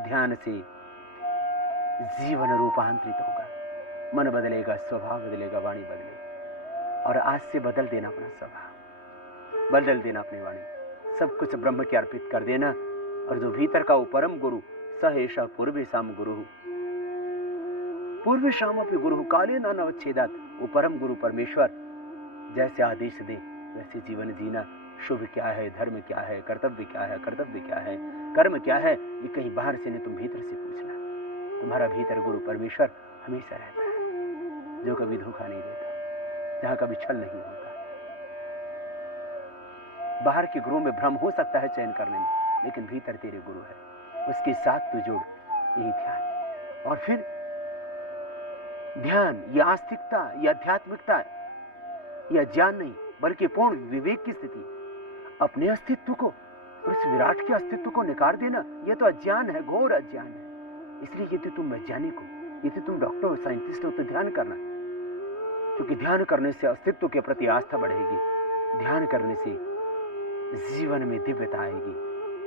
ध्यान से जीवन रूपांतरित होगा, मन बदलेगा, स्वभाव बदलेगा, वाणी बदलेगी। और आज से बदल देना अपना स्वभाव, बदल देना अपनी वाणी, सब कुछ ब्रह्म के अर्पित कर देना। और जो भीतर का वो परम गुरु, स एषा पूर्वे शाम गुरु, पूर्व शाम अपने गुरु काले न नवच्छेदात, वो परम गुरु परमेश्वर जैसे आदेश दे वैसे जीवन जीना। शुभ क्या है, धर्म क्या है, कर्तव्य क्या है, कर्तव्य क्या है, कर्म क्या है, ये कहीं बाहर से नहीं, तुम भीतर से पूछना। तुम्हारा भीतर गुरु परमेश्वर हमेशा रहता है, जो कभी धोखा नहीं देता, जहां कभी छल नहीं होता। बाहर के गुरु में भ्रम हो सकता है चयन करने में, लेकिन भीतर तेरे गुरु है, उसके साथ तू जोड़। यही ध्यान। और फिर ध्यान, यह आस्तिकता, यह आध्यात्मिकता, यह ज्ञान नहीं, बल्कि पूर्ण विवेक की स्थिति। अपने अस्तित्व को, उस विराट के अस्तित्व को नकार देना, यह तो अज्ञान है, घोर अज्ञान है। इसलिए यदि तुम वैज्ञानिक हो, यदि तुम डॉक्टर हो, साइंटिस्ट हो, तो ध्यान करना, क्योंकि ध्यान करने से अस्तित्व के प्रति आस्था बढ़ेगी। ध्यान करने से जीवन में दिव्यता आएगी।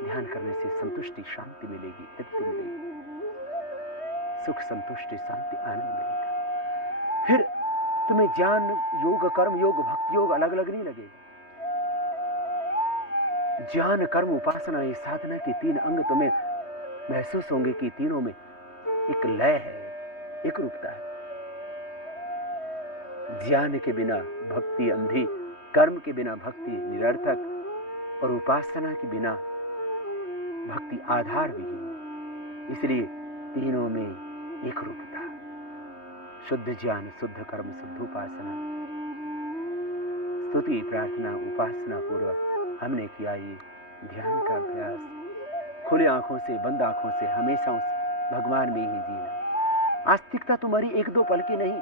ध्यान करने से संतुष्टि, शांति मिलेगी, तृप्ति मिलेगी, सुख, संतुष्टि, शांति, आनंद मिलेगा। फिर तुम्हें ज्ञान, योग, कर्म योग, भक्ति योग अलग अलग नहीं लगेगा। ज्ञान, कर्म, उपासना, ये साधना के तीन अंग तुम्हें महसूस होंगे कि तीनों में एक लय है, एक रूपता है। ज्ञान के बिना भक्ति अंधी, कर्म के बिना भक्ति निरर्थक, और उपासना के बिना भक्ति आधार विहीन। इसलिए तीनों में एक रूपता, शुद्ध ज्ञान, शुद्ध कर्म, शुद्ध उपासना। स्तुति, प्रार्थना, उपासना पूर्वक हमने किया ये ध्यान का अभ्यास। खुली आंखों से, बंद आंखों से हमेशा उस भगवान में ही जीना। आस्तिकता तुम्हारी एक दो पल की नहीं,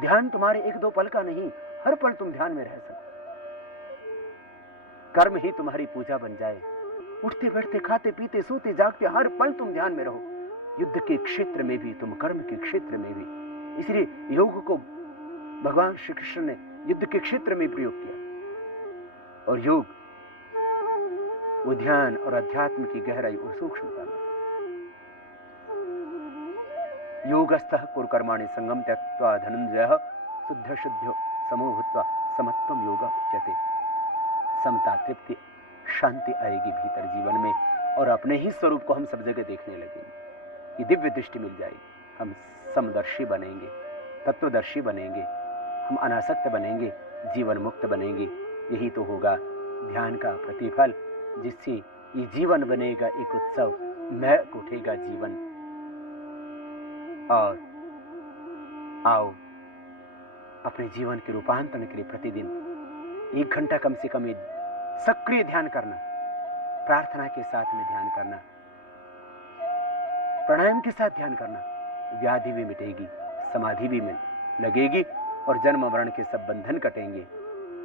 ध्यान तुम्हारे एक दो पल का नहीं, हर पल तुम ध्यान में रह सको। कर्म ही तुम्हारी पूजा बन जाए। उठते बैठते, खाते पीते, सोते जागते, हर पल तुम ध्यान में रहो। युद्ध के क्षेत्र में भी तुम, कर्म के क्षेत्र में भी। इसलिए योग को भगवान श्री कृष्ण ने युद्ध के क्षेत्र में प्रयोग किया। और योग वो ध्यान और अध्यात्म की गहराई और सूक्ष्मता में। योगस्थः कुरु कर्माणि संगम त्यक्त्वा धनंजयः शुद्ध शुद्ध समो भूत्वा समत्वम योगा उच्यते। समता, तृप्ति, शांति आएगी भीतर जीवन में, और अपने ही स्वरूप को हम सब जगह देखने लगेंगे। ये दिव्य दृष्टि मिल जाएगी। हम समदर्शी बनेंगे, तत्वदर्शी बनेंगे, हम अनासक्त बनेंगे, जीवन मुक्त बनेंगे। यही तो होगा ध्यान का प्रतिफल, जिससे ये जीवन बनेगा एक उत्सव, महक उठेगा जीवन। और आओ अपने जीवन के रूपांतरण के लिए प्रतिदिन 1 घंटा कम से कम सक्रिय ध्यान करना, प्रार्थना के साथ में ध्यान करना, प्राणायाम के साथ ध्यान करना, व्याधि भी मिटेगी, समाधि भी मिल लगेगी और जन्म मरण के सब बंधन कटेंगे,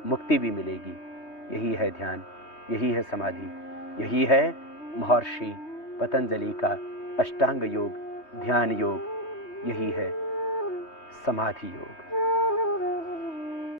मुक्ति भी मिलेगी। यही है ध्यान, यही है समाधि, यही है महर्षि पतंजलि का अष्टांग योग, ध्यान योग, यही है समाधि योग।